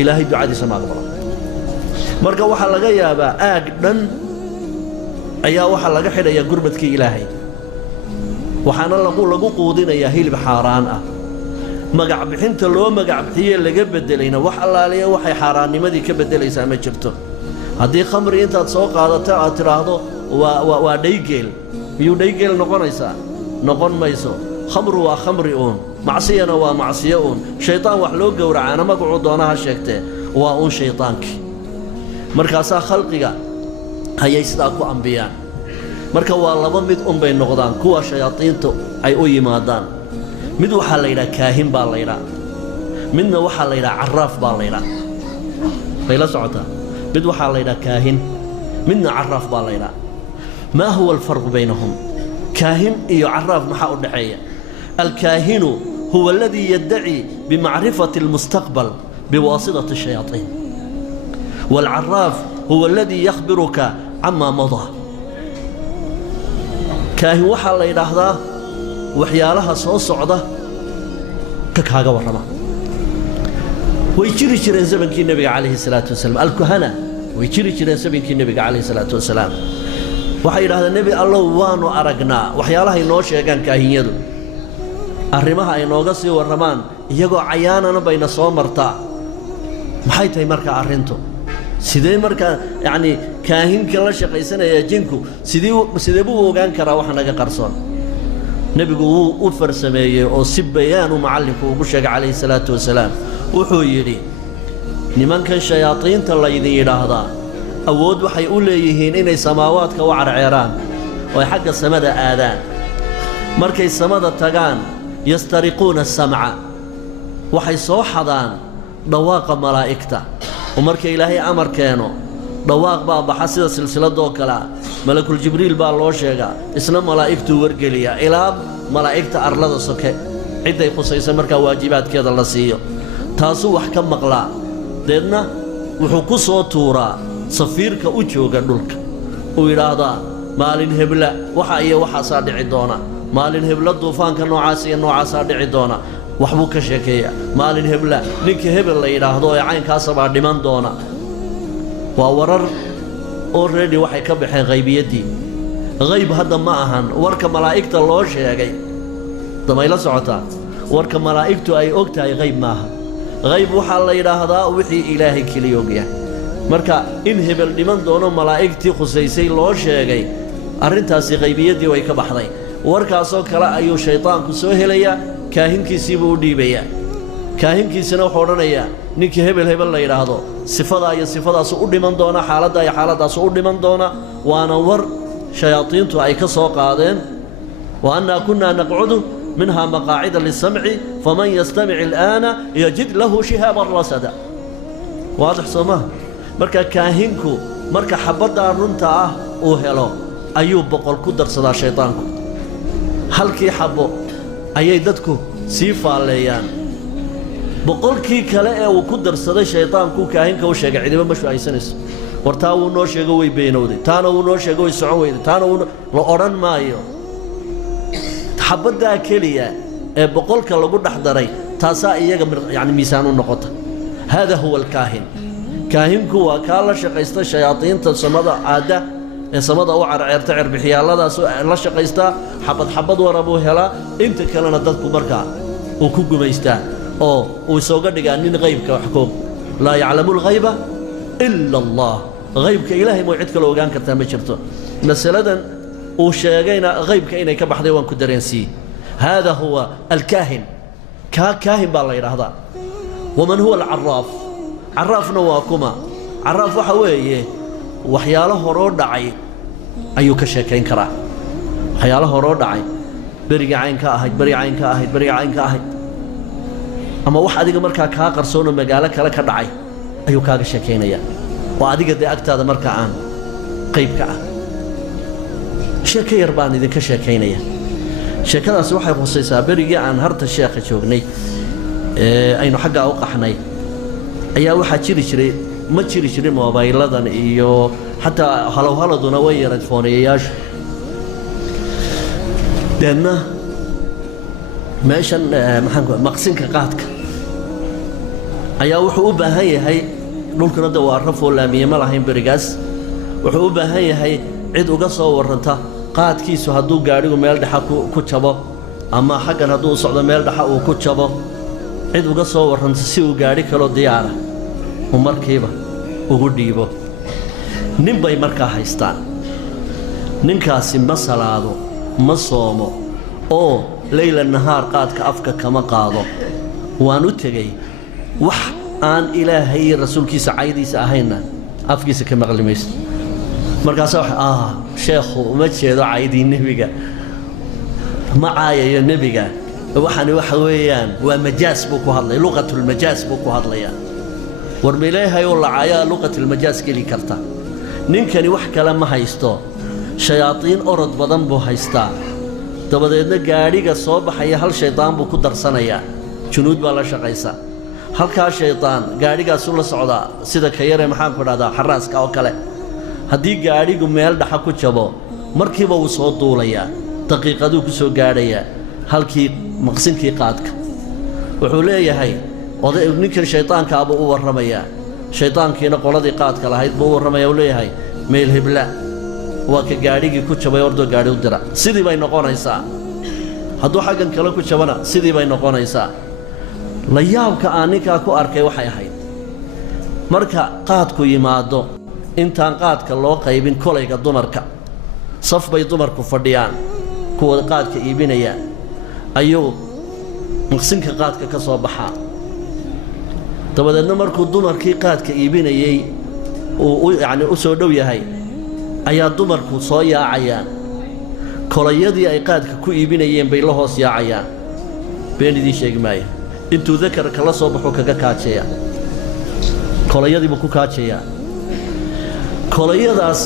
ilaahay ducadiisa ma aqbalo marka waxaa laga yaabaa aag dhan ayaa waxaa laga xidhayaa gurbadkii ilaahay waxaana lagu quudinayaa hilib xaaraan ah magac bixinta loo magac bixiyey laga beddelayna wax allaaliya waxay xaaraannimadii ka beddelaysaa ma jirto haddii khamri intaad soo qaadato aad tidhaahdo waa dhaygeel miyuu dhaygeel noqonaysaa noqon mayso khamru waa khamri uun macsiyana waa macsiyo uun shaytaan wax loo gowracaana magacuu doonaha sheegtee waa uun shaytaankii markaasaa khalqiga ayay sidaa ku ambiyaan marka waa laba mid unbay noqdaan kuwa shayaadiintu ay u yimaadaan mid waxaa la yidhaha kaahin baa la yidhaha midna waxaa la yidhaha carraaf baa la yidhaha bay la socotaa mid waxaa la yidhaha kaahin midna carraaf baa la yidhaha maa huwa alfarqu baynahum kaahin iyo carraaf maxaa u dhaxeeya alkaahinu huwa aladii yaddaci bimacrifati almustaqbal biwaasitati shayaaiin waalcarraaf huwa aladii yakhbiruka camaa madaa kaahin waxaa la yidhaahdaa waxyaalaha soo socda ka kaaga warrama way jiri jireen zamankii nebiga calayhi salaatu wasalaam alkuhana way jiri jireen zamankii nebiga calayhi salaatu wasalaam waxay yidhahdeen nebi allow waanu aragnaa waxyaalaha inoo sheegaan kaahinyadu arrimaha ay nooga sii warramaan iyagoo cayaanana bayna soo martaa maxay tahay markaa arrintu sidee markaa yacnii kaahinka la shaqaysanaya jinku sidee buu ogaan karaa wax naga qarsoon nebigu wuu u farsameeyey oo si bayaanu macallinku ugu sheegay calayhi salaatu wasalaam wuxuu yidhi nimankan shayaadiinta laydin yidhaahdaa awood waxay u leeyihiin inay samaawaadka u carceeraan oo ay xagga samada aadaan markay samada tagaan yastariquuna asamca waxay soo xadaan dhawaaqa malaa'igta oo marka ilaahay amar keeno dhawaaq baa baxa sida silsiladoo kale ah malakul jibriil baa loo sheegaa isna malaa'igtuu wargeliyaa ilaa malaa'igta arlada soke cidday khusaysa markaa waajibaadkeeda la siiyo taasuu wax ka maqlaa deedna wuxuu ku soo tuuraa safiirka u jooga dhulka uu yidhaahdaa maalin hebla waxa iyo waxaasaa dhici doona maalin hebla duufaanka noocaas iyo noocaasaa dhici doona waxbuu ka sheekeeyaa maalin hebla ninka hebel la yidhaahdo ee caynkaasabaa dhiman doona waa warar already waxay ka baxeen qaybiyaddii qayb hadda ma ahan warka malaa'igta loo sheegay damay la socotaa warka malaa'igtu ay og tahay qayb maaha qayb waxaa la yidhaahdaa wixii ilaahay keliya ogyahay marka in hebel dhiman doono malaa'igtii khusaysay loo sheegay arrintaasi qaybiyaddii way ka baxday warkaasoo kale ayuu shaydaanku soo helayaa kaahinkiisiibuu u dhiibayaa kaahinkiisina wuxuu odhanayaa ninkii hebel la yidhaahdo sifadaa iyo sifadaasu u dhiman doona xaaladdaa iyo xaaladaasu u dhiman doona waana war shayaadiintu ay ka soo qaadeen wa annaa kunnaa naqcudu minhaa maqaacida lisamci faman yastamic al'aana yajid lahu shihaaban rasada waadix soo maha marka kaahinku marka xabaddaa runta ah uu helo ayuu boqol ku darsadaa shaydaanku halkii xabbo ayay dadku sii faalleeyaan boqolkii kale ee uu ku darsaday shaydaanku kaahinka u sheegay cidiba ma shu'aysanayso war taa wuu noo sheego way beenowday taana wuu noo sheego way socon weyday taana la odhan maayo xabaddaa keliya بقولك لو قد أحضري تاسا إيجا يعني ميسان النقطة هذا هو الكاهن كاهن كوا كالا شقيستا الشياطين تصمد عادة صمد أو عرعر بحيالة لا شقيستا حبض وربو هلا أنت كلنا تذكر بركة وكوكو ميستا أو وسوق دقانين غيبك وحكم لا يعلم الغيبة إلا الله غيبك إلهي موعدك لو كان كرتان بشرته مسألة وشاقينا غيبك إنك بحضي وانكو درينسي هذا هو الكاهن كاهن بالله هذا ومن هو العراف عراف نواكما عراف وحويه وحياله هرود دعي أيو كشاكين كرا حياله هرود دعي بريق عين كاهد بريق عين كاهد بريق عين كاهد أما واحد يقول مركا كاقر سونو مقالك لك دعي أيو كاقر شاكين يا وعديك دي أكتاد مركا عن قيب كعان شاكي يربان إذا كشاكين يا شاكنا سوحي خصيصا بريق عن هرت الشيخ شوقني aynu xagga u qaxnay ayaa waxa jiri jiray mobiladan iyo hatta haladuna way yarad fooneeyaash deena meeshan maxaan maqsinka qaadka ayaa wuxuu u baahan yahay dhulkana waa rafo laamiye ma lahayn barigaas wuxuu u baahan yahay cid uga soo warranta qaadkiisu hadduu gaadhigu meel dhaxa ku jabo ama xaggan hadduu socdo meel dhaxa uu ku jabo cid uga soo warranta si uu gaadhi kalo diyaara oo markiiba ugu dhiibo nin bay markaa haystaan ninkaasi ma salaado ma soomo oo leyla nahaar qaadka afka kama qaado waan u tegay wax aan ilaahay rasuulkiisa caydiisa ahayna afkiisa ka maqlimayso markaas sheekhu uma jeedo caydii nebiga ma caayayo nebiga waxani waxa weeyaan waa majaas buu ku hadlay luqatul majaas buu ku hadlayaa war meelahay oo lacaaya luqatul majaas kali karta ninkani wax kale ma haysto shayaatiin orod badan buu haystaa dabadeedna gaadhiga soo baxaya hal shaydaan buu ku darsanayaa junuud baa la shaqaysa halka shaydaan gaadhigaas uu la socdaa sida ka yare maxaan ku dhahdaa xaraaska oo kale haddii gaadhigu meel dhaxa ku jabo markiiba uu soo duulayaa daqiiqaduu ku soo gaadhayaa halkii maqsinkii qaadka wuxuu leeyahay oday ninkan shaydaanka abu u warramaya shaydaankiina qoladii qaadka lahayd buu u warramaya uu leeyahay meel hibla waa ka gaadhigii ku jabay ordo gaadhi u dira sidii bay noqonaysaa hadduu xaggan kale ku jabana sidii bay noqonaysaa la yaabka aan ninkaa ku arkay waxay ahayd marka qaadku yimaado intaan qaadka loo qaybin kolayga dumarka saf bay dumarku fadhiyaan kuwa qaadka iibinaya ayuu maqsinka qaadka ka soo baxaa dabadeedna markuu dumarkii qaadka iibinayay uu yani u soo dhow yahay ayaa dumarku soo yaacayaan kolayadii ay qaadka ku iibinayeen bay la hoos yaacayaan been idiin sheegi maayo intuu dakarka la soo baxo kaga kaajeeya kolayadiibuu ku kaajeeyaa kolayadaas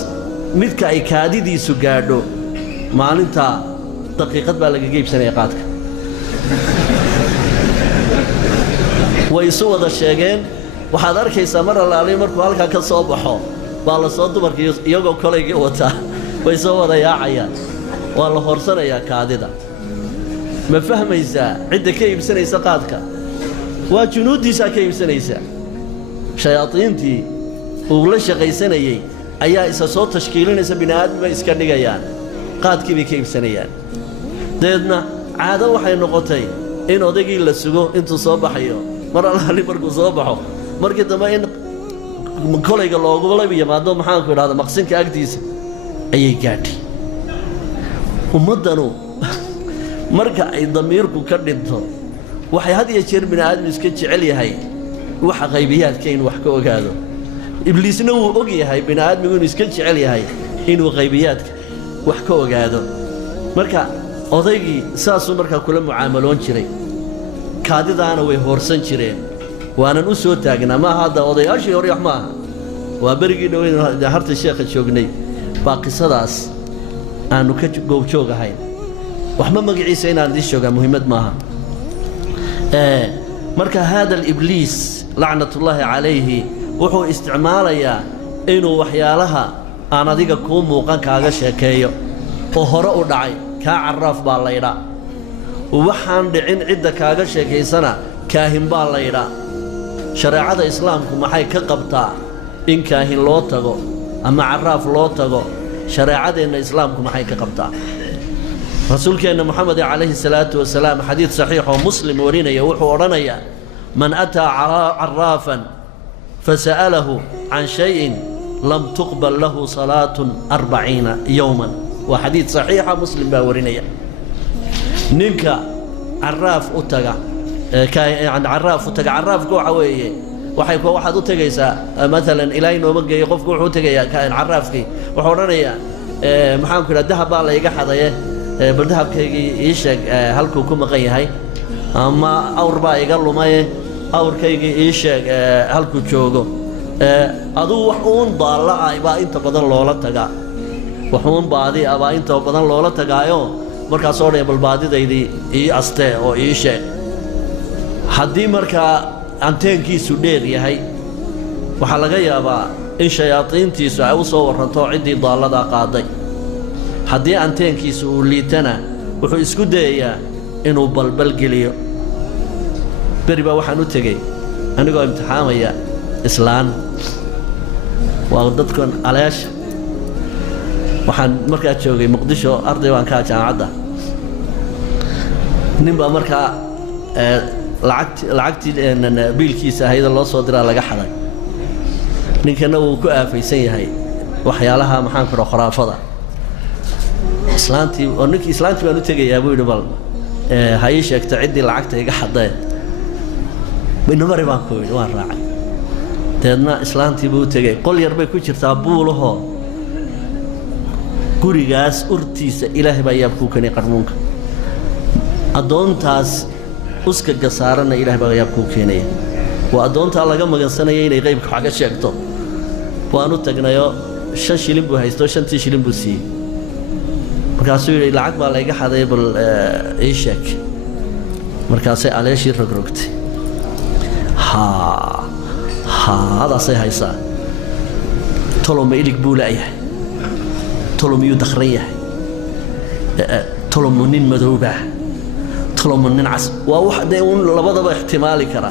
midka ay kaadidiisu gaadho maalintaa daqiiqad baa lagaga iibsanaya qaadka way isu wada sheegeen waxaad arkaysaa mar allaaliy markuu halkaa ka soo baxo baa la soo dumarkii iyagoo kolaygii wataa way soo wada yaacayaan waa la horsanayaa kaadida ma fahmaysaa cidda ka iibsanaysa qaadka waa junuuddiisaa ka iibsanaysa shayaadiintii uu la shaqaysanayey ayaa isa soo tashkiilinaysa bini'aadmiba iska dhigayaan qaadkii bay ka iibsanayaan deedna caado waxay noqotay in odaygii la sugo intuu soo baxayo mar allaali markuu soo baxo markii dambe in kolayga loogula yimaado maxaanku idhahda maqsinka agtiisa ayay gaadhay ummaddanu marka ay damiirku ka dhinto waxay had iyo jeer bini'aadmi iska jecel yahay waxa qaybiyaadka inuu wax ka ogaado ibliisna wuu og yahay bini'aadmigu inuu iska jecel yahay inuu qaybiyaadka wax ka ogaado marka odaygii saasuu markaa kula mucaamaloon jiray kaadidaana way hoorsan jireen waanan u soo taagnaa maaha hadda odayaashii hore wax maaha waa berigii dhoweyn harta sheekha joognay baa qisadaas aanu ka goobjoog ahayn waxba magaciisa inaan idiin sheegaa muhiimad maaha marka hada alibliis lacnatullaahi calayhi wuxuu isticmaalayaa inuu waxyaalaha aan adiga kuu muuqan kaaga sheekeeyo oo hore u dhacay kaa carraaf baa laydhaa waxaan dhicin cidda kaaga sheekaysana kaahin baa la yidhaa shareecada islaamku maxay ka qabtaa in kaahin loo tago ama carraaf loo tago shareecadeenna islaamku maxay ka qabtaa rasuulkeenna moxamed calayhi salaatu wasalaam xadiid saxiix oo muslim warinaya wuxuu odhanayaa man ataa carraafan fasa'alahu can shayin lam tuqbal lahu salaatun 40 yowman waa xadiid saxiixa muslim baa warinaya ninka carraaf u taga carraaf u taga carraafka waxa weeye waxaad u tegaysaa maalan ilaahay nooma geeyo qofku wuxuu u tegayaa carraafkii wuxuu odhanayaa maxaanku idhaha dahab baa layga xadaye bal dahabkaygii ii sheeg halkuu ku maqan yahay ama awr baa iga lumaye awrkaygii ii sheeg halkuu joogo aduu wax uun daalla ah baa inta badan loola tagaa wax uun baadi ah baa inta badan loola tagaayo markaas oo dhan bal baadidaydii ii astee oo ii sheeg haddii markaa anteenkiisu dheer yahay waxaa laga yaabaa in shayaadiintiisu ay u soo warranto ciddii daalladaa qaaday haddii anteenkiisu uu liitana wuxuu isku dayayaa inuu balbalgeliyo beri baa waxaan u tegey anigoo imtixaamaya islaan waa dadkan aleesha waxaan markaa joogay muqdisho arday baan kaa jaamacadda nin baa markaa lacagtii biilkiisa ahayda loo soo diraa laga xaday ninkana wuu ku aafaysan yahay waxyaalaha maxaan ku dhaha khuraafada islaantii baan u tegayaa buu yidhi bal ha ii sheegto ciddii lacagta iga xadee inamari baan ku yidhi waan raacay deedna islaantii buu u tegay qol yar bay ku jirtaa buulahoo gurigaas urtiisa ilaahay baa yaabkuu keenay qarmuunka addoontaas uskaga saaranna ilaahay baa yaabkuu keenaya waa addoontaa laga magansanaya inay qaybka wax ka sheegto waan u tagnayoo 5 shilin buu haysto 5 shilin buu siiyey markaasuu yidhi lacag baa layga xaday bal ii sheeg markaasay aleeshii rogrogtay hadaasay haysaa toloma ilig buu la'yahay tolomiyuu dakhran yahay tolomu nin madoobaa tolomu nin cas waa wax dee uun labadaba ixtimaali kara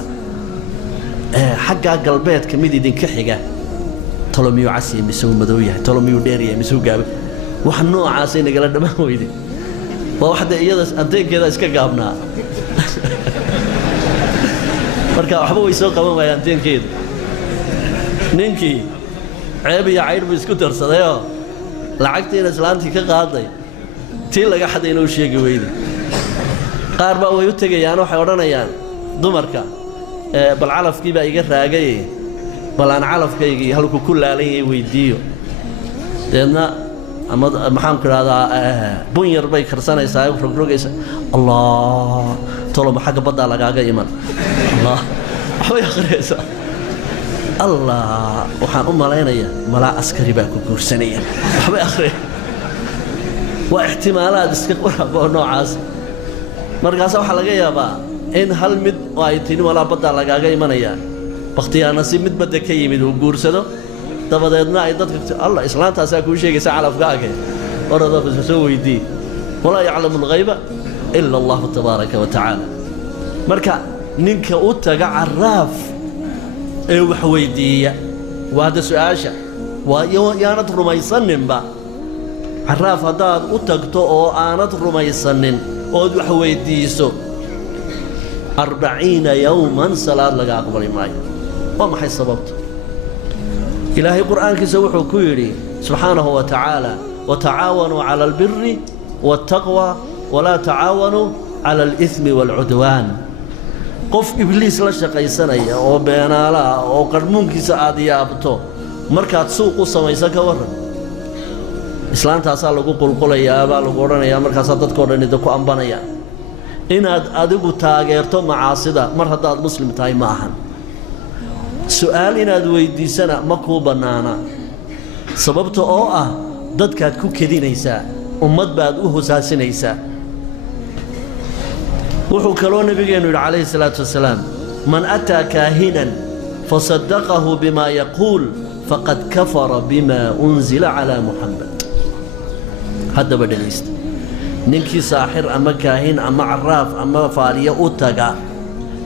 xaggaa galbeedka mid idinka xiga tolomiyuu cas iyo misuu madow yahay tolomiyuu dheer yahay misuu gaabay wax noocaasay nagala dhammaan weyday waa wax dee iyada anteenkeeda iska gaabnaa marka waxba way soo qaban waayaan anteenkeeda ninkii ceeb iyo caydh buu isku darsadayoo lacagtiina islaantii ka qaaday tii laga xaday inuu sheegi weyday qaar baa way u tegayaan waxay odhanayaan dumarka bal calafkii baa iga raagay bal aan calafkaygii halku ku laalan yahay weydiiyo deedna ama maxaan ku idhahdaa bun yar bay karsanaysaa rogrogaysa allah toloma xagga baddaa lagaaga iman allah waxbay akhriyaysaa allah waxaan u malaynayaa malaa askari baa ku guursanaya waxbay akhriyay waa ixtimaalaad iska quraboo noocaas markaasa waxaa laga yaabaa in hal mid oo ay tini walaa baddaa lagaaga imanaya bakhtiyaana si mid badda ka yimid uu guursado dabadeedna ay dadka allah islaantaasaa kuu sheegaysa calafkaaga orodoo soo weydii walaa yaclamu alghayba ila allahu tabaaraka wa tacaala marka ninka u taga carraaf ee wax weydiiya waa hadda su-aasha waa yaanad rumaysaninba carraaf haddaad u tagto oo aanad rumaysanin ood wax weydiiso 40 yowman salaad laga aqbali maayo waa maxay sababta ilaahay qur'aankiisa wuxuu ku yidhi subxaanahu wa tacaala watacaawanuu cala albiri waاltaqwa walaa tacaawanuu cala alإثmi wاlcudwaan qof ibliis la shaqaysanaya oo beenaala ah oo qarmuunkiisa aad yaabto markaad suuq u samaysa ka warran islaantaasaa lagu qulqulayaa baa lagu odhanayaa markaasaa dadkao dhan idinku ambanaya inaad adigu taageerto macaasida mar haddaad muslim tahay ma ahan su'aal inaad weydiisana ma kuu bannaana sababta oo ah dadkaad ku kedinaysaa ummad baad u hosaasinaysaa wuxuu kaloo nabigeennu yidhi calayhi salaatu wasalaam man ataa kaahinan fasaddaqahu bimaa yaquul faqad kafara bimaa unzila calaa muxamed haddaba dhegaysta ninkii saaxir ama kaahin ama caraaf ama faaliya u taga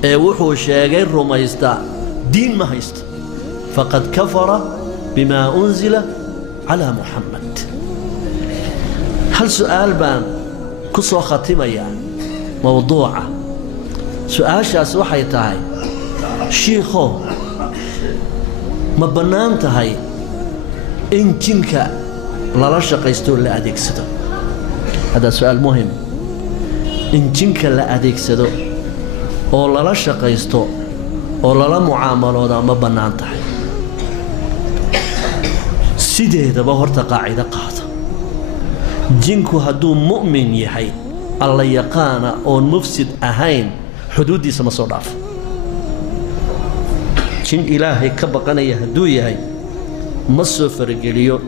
ee wuxuu sheegay rumaysta diin ma haysto faqad kafara bima unzila ala muhammad. hal su'aal baan ku soo khatimaya mawduuca. su'aashaas waxay tahay shiikho ma bannaan tahay in jinka lala shaqaysto la adeegsado? هذا سؤال مهم. إن جنك لا أديكسدو أو لا شقيستو أو لا معاملة هذا ما بنانته سيده هذا بهرت قاعدة قاعدة جنكو هدو مؤمن يحي الله يقانا أو مفسد أهين حدودي سما صراف جن إلهي كبقنا يهدو يحي مصر فرقليو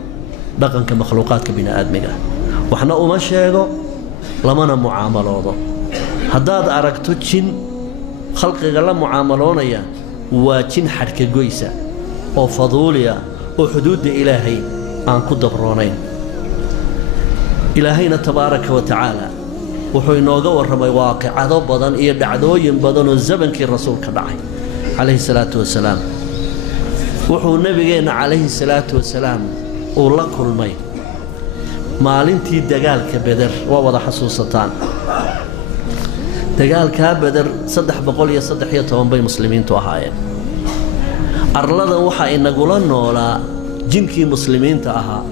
بقن كمخلوقات كبنا آدمي waxna uma sheego lamana muaamaloodo. haddaad aragto jin khalqiga la muaamaloonaya waa jin xadhka goysa oo faduuliya oo xuduudda ilaahay aan ku dabroonayn. ilaahayna tabaaraka wa tacaala wuxuu inooga warramay waaqicado badan iyo dhacdooyin badan oo zamankii rasuulka dhacay calayhi salaatu wasalaam. wuxuu nabigeenna calayhi salaatu wasalaam uu la kulmay maalintii dagaalka Badar. waa wada xasuusataan dagaalka Badar 313 bay muslimiintu ahaayeen. arladan waxa inagula noolaa jinkii muslimiinta ahaa.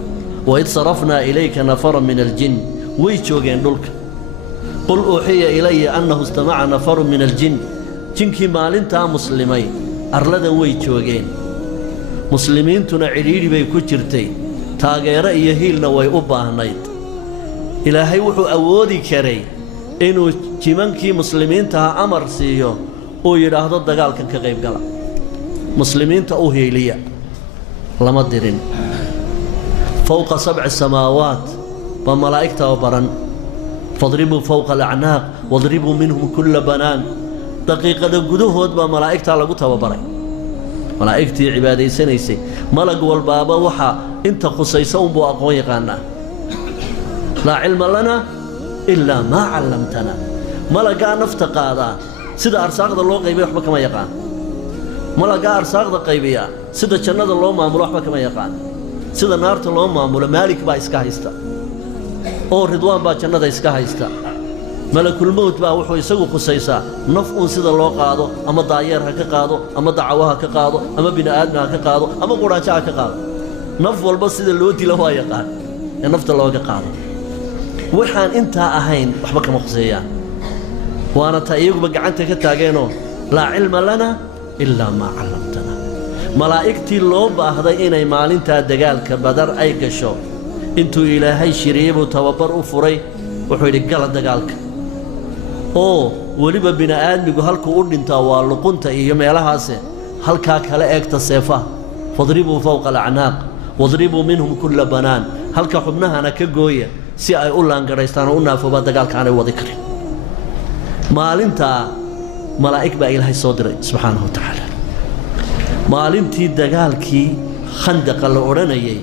وإذ صرفنا إليك نفرا من الجن way joogeen dhulka. qul uuxiya ilaya annahu istamaca nafarun min aljin. jinkii maalintaa muslimay arladan way joogeen. muslimiintuna cidhiidhi bay ku jirtay, taageero iyo hiilna way u baahnayd. ilaahay wuxuu awoodi karay inuu jimankii muslimiinta amar siiyo oo yiraahdo dagaalkan ka qayb gala, muslimiinta u heeliya. lama dirin. فوق 7 سماوات بملائكته وبرن فاضربوا فوق الأعناق واضربوا منهم كل بنان. دقيقة قدوهود بملائكته لقوتها وبرن. ملائكتي عبادي سنيسي ملق والبابا وحا انت خصيصون بو أقوي قانا لا علم لنا إلا ما علمتنا. ملقا نفتقى هذا سيدا أرساق ذا الله قيبية وحبا كما يقان. ملقا أرساق ذا قيبية سيدا جنة الله مامور وحبا كما يقان. sida naarta loo maamulo maalik baa iska haysta oo ridwaan baa jannada iska haysta. malakul mawt baa wuxuu isagu khusaysaa naf uu sida loo qaado, ama daayeer ha ka qaado, ama dacawaha ka qaado, ama bini aadam ha ka qaado, ama quraajo ha ka qaado. naf walba sida loo dilo waa yaqaan ee nafta looga qaado. waxaan intaa ahayn waxba kama khuseeyaan. waana taa iyaguba gacanta ka taageenoo laa cilma lana ilaa maa callamtana. malaa'igtii loo baahday inay maalintaa dagaalka Badar ay gasho intuu ilaahay shiriibu tababar u furay wuxuu yidhi gala dagaalka. oo weliba bini aadmigu halkuu u dhintaa waa luqunta iyo meelahaase halkaa kala eegta seefaha. fadribuu fawqa alacnaaq wadribuu minhum kulla banaan. halka xubnahana ka gooya si ay u laangaraystaan oo u naafoobaa dagaalka aanay wadi karin. maalintaa malaa'ig baa ilaahay soo diray subxaanahu wa tacaala. maalintii dagaalkii khandaqa la odhanayay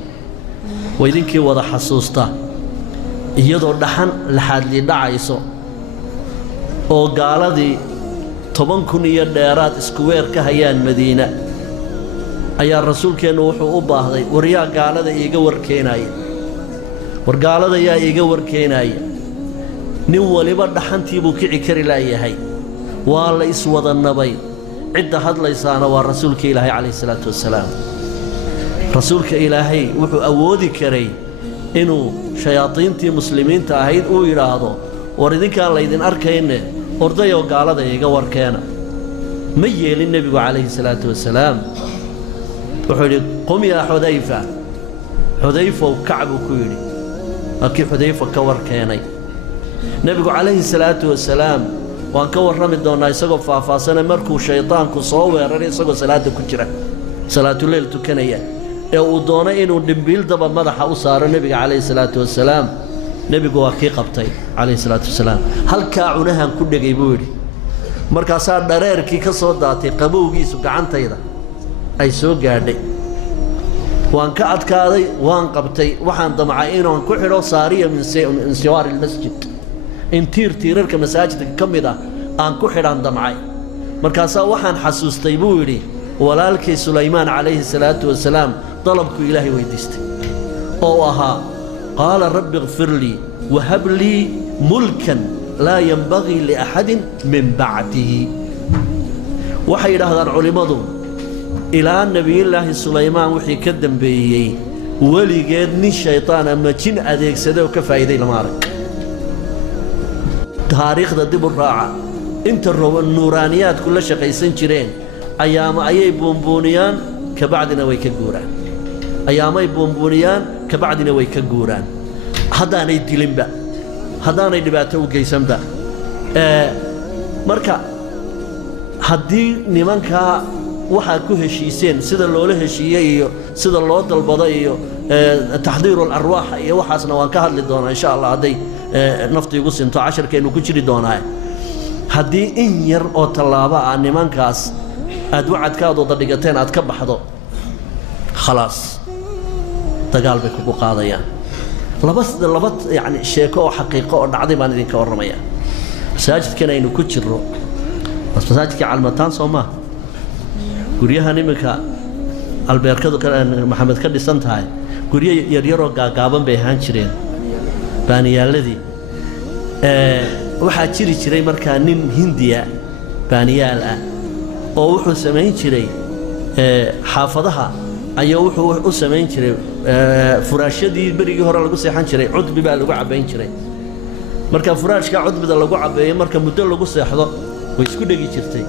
waa idinkii wada xasuusta, iyadoo dhaxan laxaadli dhacayso oo gaaladii 10,000 iyo dheeraad isku weer ka hayaan Madiina, ayaa rasuulkeennu wuxuu u baahday waryaa gaalada iiga warkeenaya. war gaalada yaa iiga warkeenaya. nin waliba dhaxantii buu kici kari laayahay. waa la iswada nabay. cidda hadlaysaana waa rasuulka ilaahay calayhi salaatu wasalaam. rasuulka ilaahay wuxuu awoodi karay inuu shayaadiintii muslimiinta ahayd uu yidhaahdo war idinkaan laydin arkayne ordayoo gaalada iga warkeena. ma yeelin nebigu calayhi salaatu wasalaam. wuxuu yidhi qum yaa xudayfa. xudayfow kac buu ku yidhi. markii xudayfa ka warkeenay nebigu calayhi salaatu wasalaam waan ka warrami doonaa isagoo faahfaahsanay markuu shaydaanku soo weeraray isagoo salaada ku jira, salaatuleyl tukanaya, ee uu doonay inuu dhimbiil daba madaxa u saaro nebiga calayhi salaatu wasalaam. nebigu waa kii qabtay calayhi salaatu wasalaam. halkaa cunahan ku dhegay buu yidhi. markaasaa dhareerkii ka soo daatay qabowgiisu gacantayda ay soo gaadhay. waan ka adkaaday, waan qabtay, waxaan damcay inaan ku xidho saariya min siwaari almasjid in tiirarka masaajidka ka mid ah aan ku xidhan damcay markaasaa waxaan xasuustay buu yidhi walaalkii sulaymaan calayhi salaatu wasalaam dalabku ilaahay weydiistay oo ahaa qaala rabbi ighfir lii wahab lii mulkan laa yanbagii liaxadin min bacdihi waxay yidhaahdaan culimmadu ilaa nebiyullaahi sulaymaan wixii ka dambeeyey weligeed nin shaytaan ama jin adeegsaday oo ka faa'iiday lama arag taariikhda dib u raaca inta nuuraaniyaadku la shaqaysan jireen ayaama ayay buunbuuniyaan kabacdina way ka guuraan ayaamay buunbuuniyaan kabacdina way ka guuraan haddaanay dilinba haddaanay dhibaato u geysanba marka haddii nimankaa waxaad ku heshiiseen sida loola heshiiyey iyo sida loo dalbado iyo taxdiiru alarwaax iyo waxaasna waan ka hadli doonaa insha allah hadday nafti igu sinto casharkeennu ku jiri doonaa haddii in yar oo tallaabo ah nimankaas aad wacadkaad wada dhigateen aad ka baxdo khalaas dagaal bay kugu qaadayaan laba yani sheeko oo xaqiiqo oo dhacday baan idinka warramayaa masaajidkan aynu ku jirro masaajidka calmataan soo maaha guryahan iminka albeerkadu maxamed ka dhisan tahay guryo yaryaroo gaagaaban bay ahaan jireen baaniyaaladii waxaa jiri jiray markaa nin hindiya baaniyaal ah oo wuxuu samayn jiray xaafadaha ayaa wuxuu u samayn jiray furaashadii berigii hore lagu seexan jiray cudbi baa lagu cabbayn jiray marka furaashka cudbida lagu cabbeeyo marka muddo lagu seexdo way isku dhegi jirtay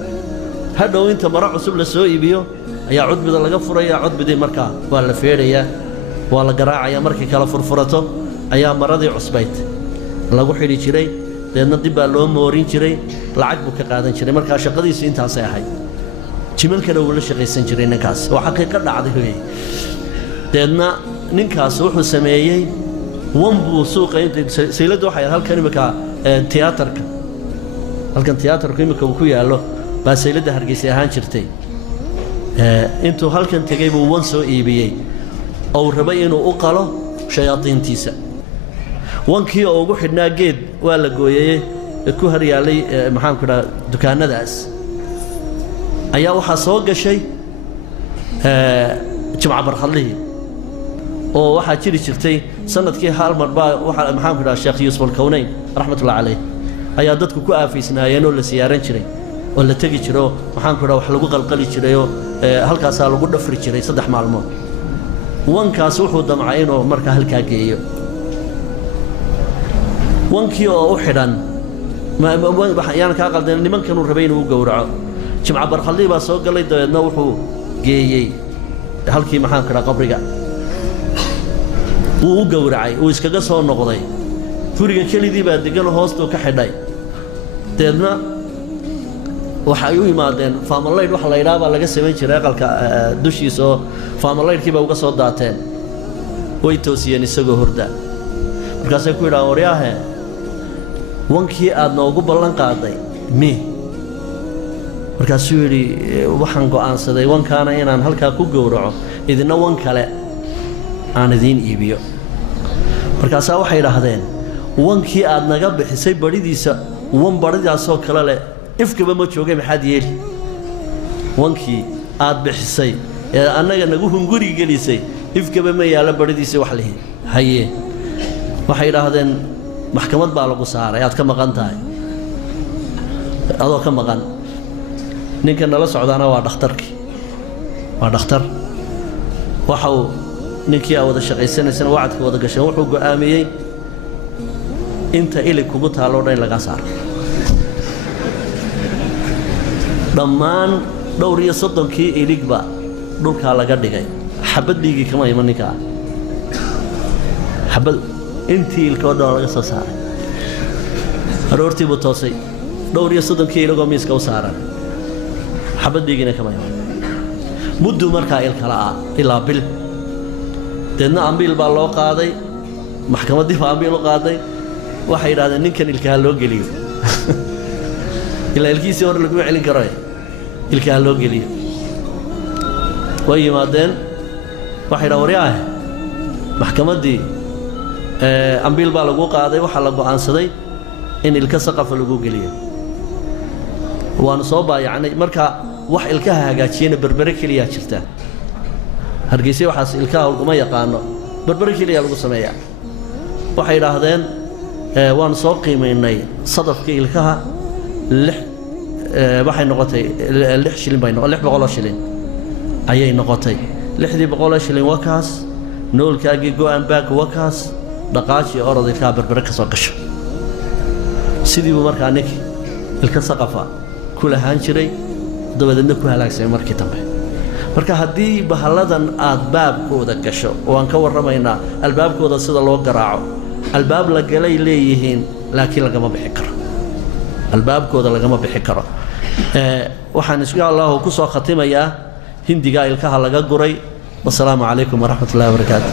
hadhow inta maro cusub la soo iibiyo ayaa cudbida laga furayaa cudbidii markaa waa la feedhayaa waa la garaacayaa markay kala furfurato ayaa maradii cusbayd lagu xidhi jiray deedna dib baa loo moorin jiray lacag buu ka qaadan jiray markaa shaqadiisu intaasay ahayd jimankana wuu la shaqaysan jiray ninkaas oo xaqiiqo dhacday wey deedna ninkaas wuxuu sameeyey wan buu suuqa sayladda waxay ahayd halkan imika tiyaatarka halkan tiyaatarku imika uu ku yaallo baa sayladda hargeysa ahaan jirtay intuu halkan tegey buu wan soo iibiyey oo rabay inuu u qalo shayaadiintiisa wankii oo ugu xidhnaa geed waa la gooyey ku har yaallay maxaanku dhaha dukaannadaas ayaa waxaa soo gashay jimca barkhadlihii oo waxaa jiri jirtay sanadkii hal mar baa maxaanku dhaha sheekh yuusuf alkownayn raxmatullahi calayh ayaa dadku ku aafaysnaayeen oo la siyaaran jiray oo la tegi jiro maxaanku dhaha wax lagu qalqali jirayoo halkaasaa lagu dhafri jiray 3 maalmood wankaas wuxuu damcay inuu markaa halkaa geeyo wankii oo u xidhan yaan kaa qaldan nimankanuu rabay inuu u gowraco jimca barkhadlii baa soo galay dabeedna wuxuu geeyey halkii maxaanku dhaha qabriga wuu u gowracay wuu iskaga soo noqday guriga kelidii baa deganoo hoostuu ka xidhay deedna waxay u yimaadeen faamalaydh waxa la yidhaha baa laga samayn jiray aqalka dushiisa oo faamalaydhkii baa uga soo daateen way toosiyeen isagoo horda markaasay ku yidhahaan waryaahe wankii aad noogu ballan qaaday mi markaasuu yidhi waxaan go'aansaday wankaana inaan halkaa ku gowraco idina wan kale aan idiin iibiyo markaasaa waxay idhaahdeen wankii aad naga bixisay badhidiisa wan badhidaasoo kale leh ifkaba ma joogay maxaad yeeli wankii aad bixisay ee annaga nagu hunguri gelisay ifkaba ma yaallo badhidiisii wax lihi haye waxay idhaahdeen maxkamad baa lagu saaray aad ka maqan tahay adoo ka maqan ninka nala socdaana waa dhakhtarkii waa dhakhtar waxa uu ninkii aa wada shaqaysanaysana wacadka wada gasheen wuxuu go'aamiyey inta ilig kugu taalloo dhan in lagaa saaro dhammaan dhowr iyo 30kii iligba dhulkaa laga dhigay xabad dhiigii kama iman ninkaa xabad intii ilkoo dhan laga soo saaray aroortii buu toosay dhowr iyo 30kii iligoo miiska u saaran xabad dhiigina kama iman muddu markaa ilkala ah ilaa bil deedna ambiil baa loo qaaday maxkamaddii baa ambiil u qaaday waxay yidhahdeen ninkan ilkaha loo geliyo ilaa ilkiisii hore laguma celin karo ilkaha loo geliyo way yimaadeen waxay yidhahan waryaahe maxkamaddii ambiil baa lagu qaaday waxaa la go'aansaday in ilka saqafa lagu geliyo waan soo baayacnay marka wax ilkaha hagaajiyana berbere kaliya jirta hargeysa waxaas ilkaha uma yaqaano berbere kaliya lagu sameeyaa waxay yiraahdeen waan soo qiimeynay sadafka ilkaha waxay noqotay 6 shilin bay noqotay 600 shilin ayay noqotay 600 shilin wakaas noolkaagii go'an baak wakaas dhaqaashi orodii ka berbere ka soo gasho sidii buu markaa ninkii ilka saqafa kula haan jiray dabadeedna ku halaagsay markii dambe marka haddii bahalladan aad baabkooda gasho oo aan ka warramaynaa albaabkooda sida loo garaaco albaab la galay leeyihiin laakiin lagama bixi karo albaabkooda lagama bixi karo waxaan insha Allah ku soo khatimayaa hindiga ilkaha laga guray والسلام عليكم ورحمة الله وبركاته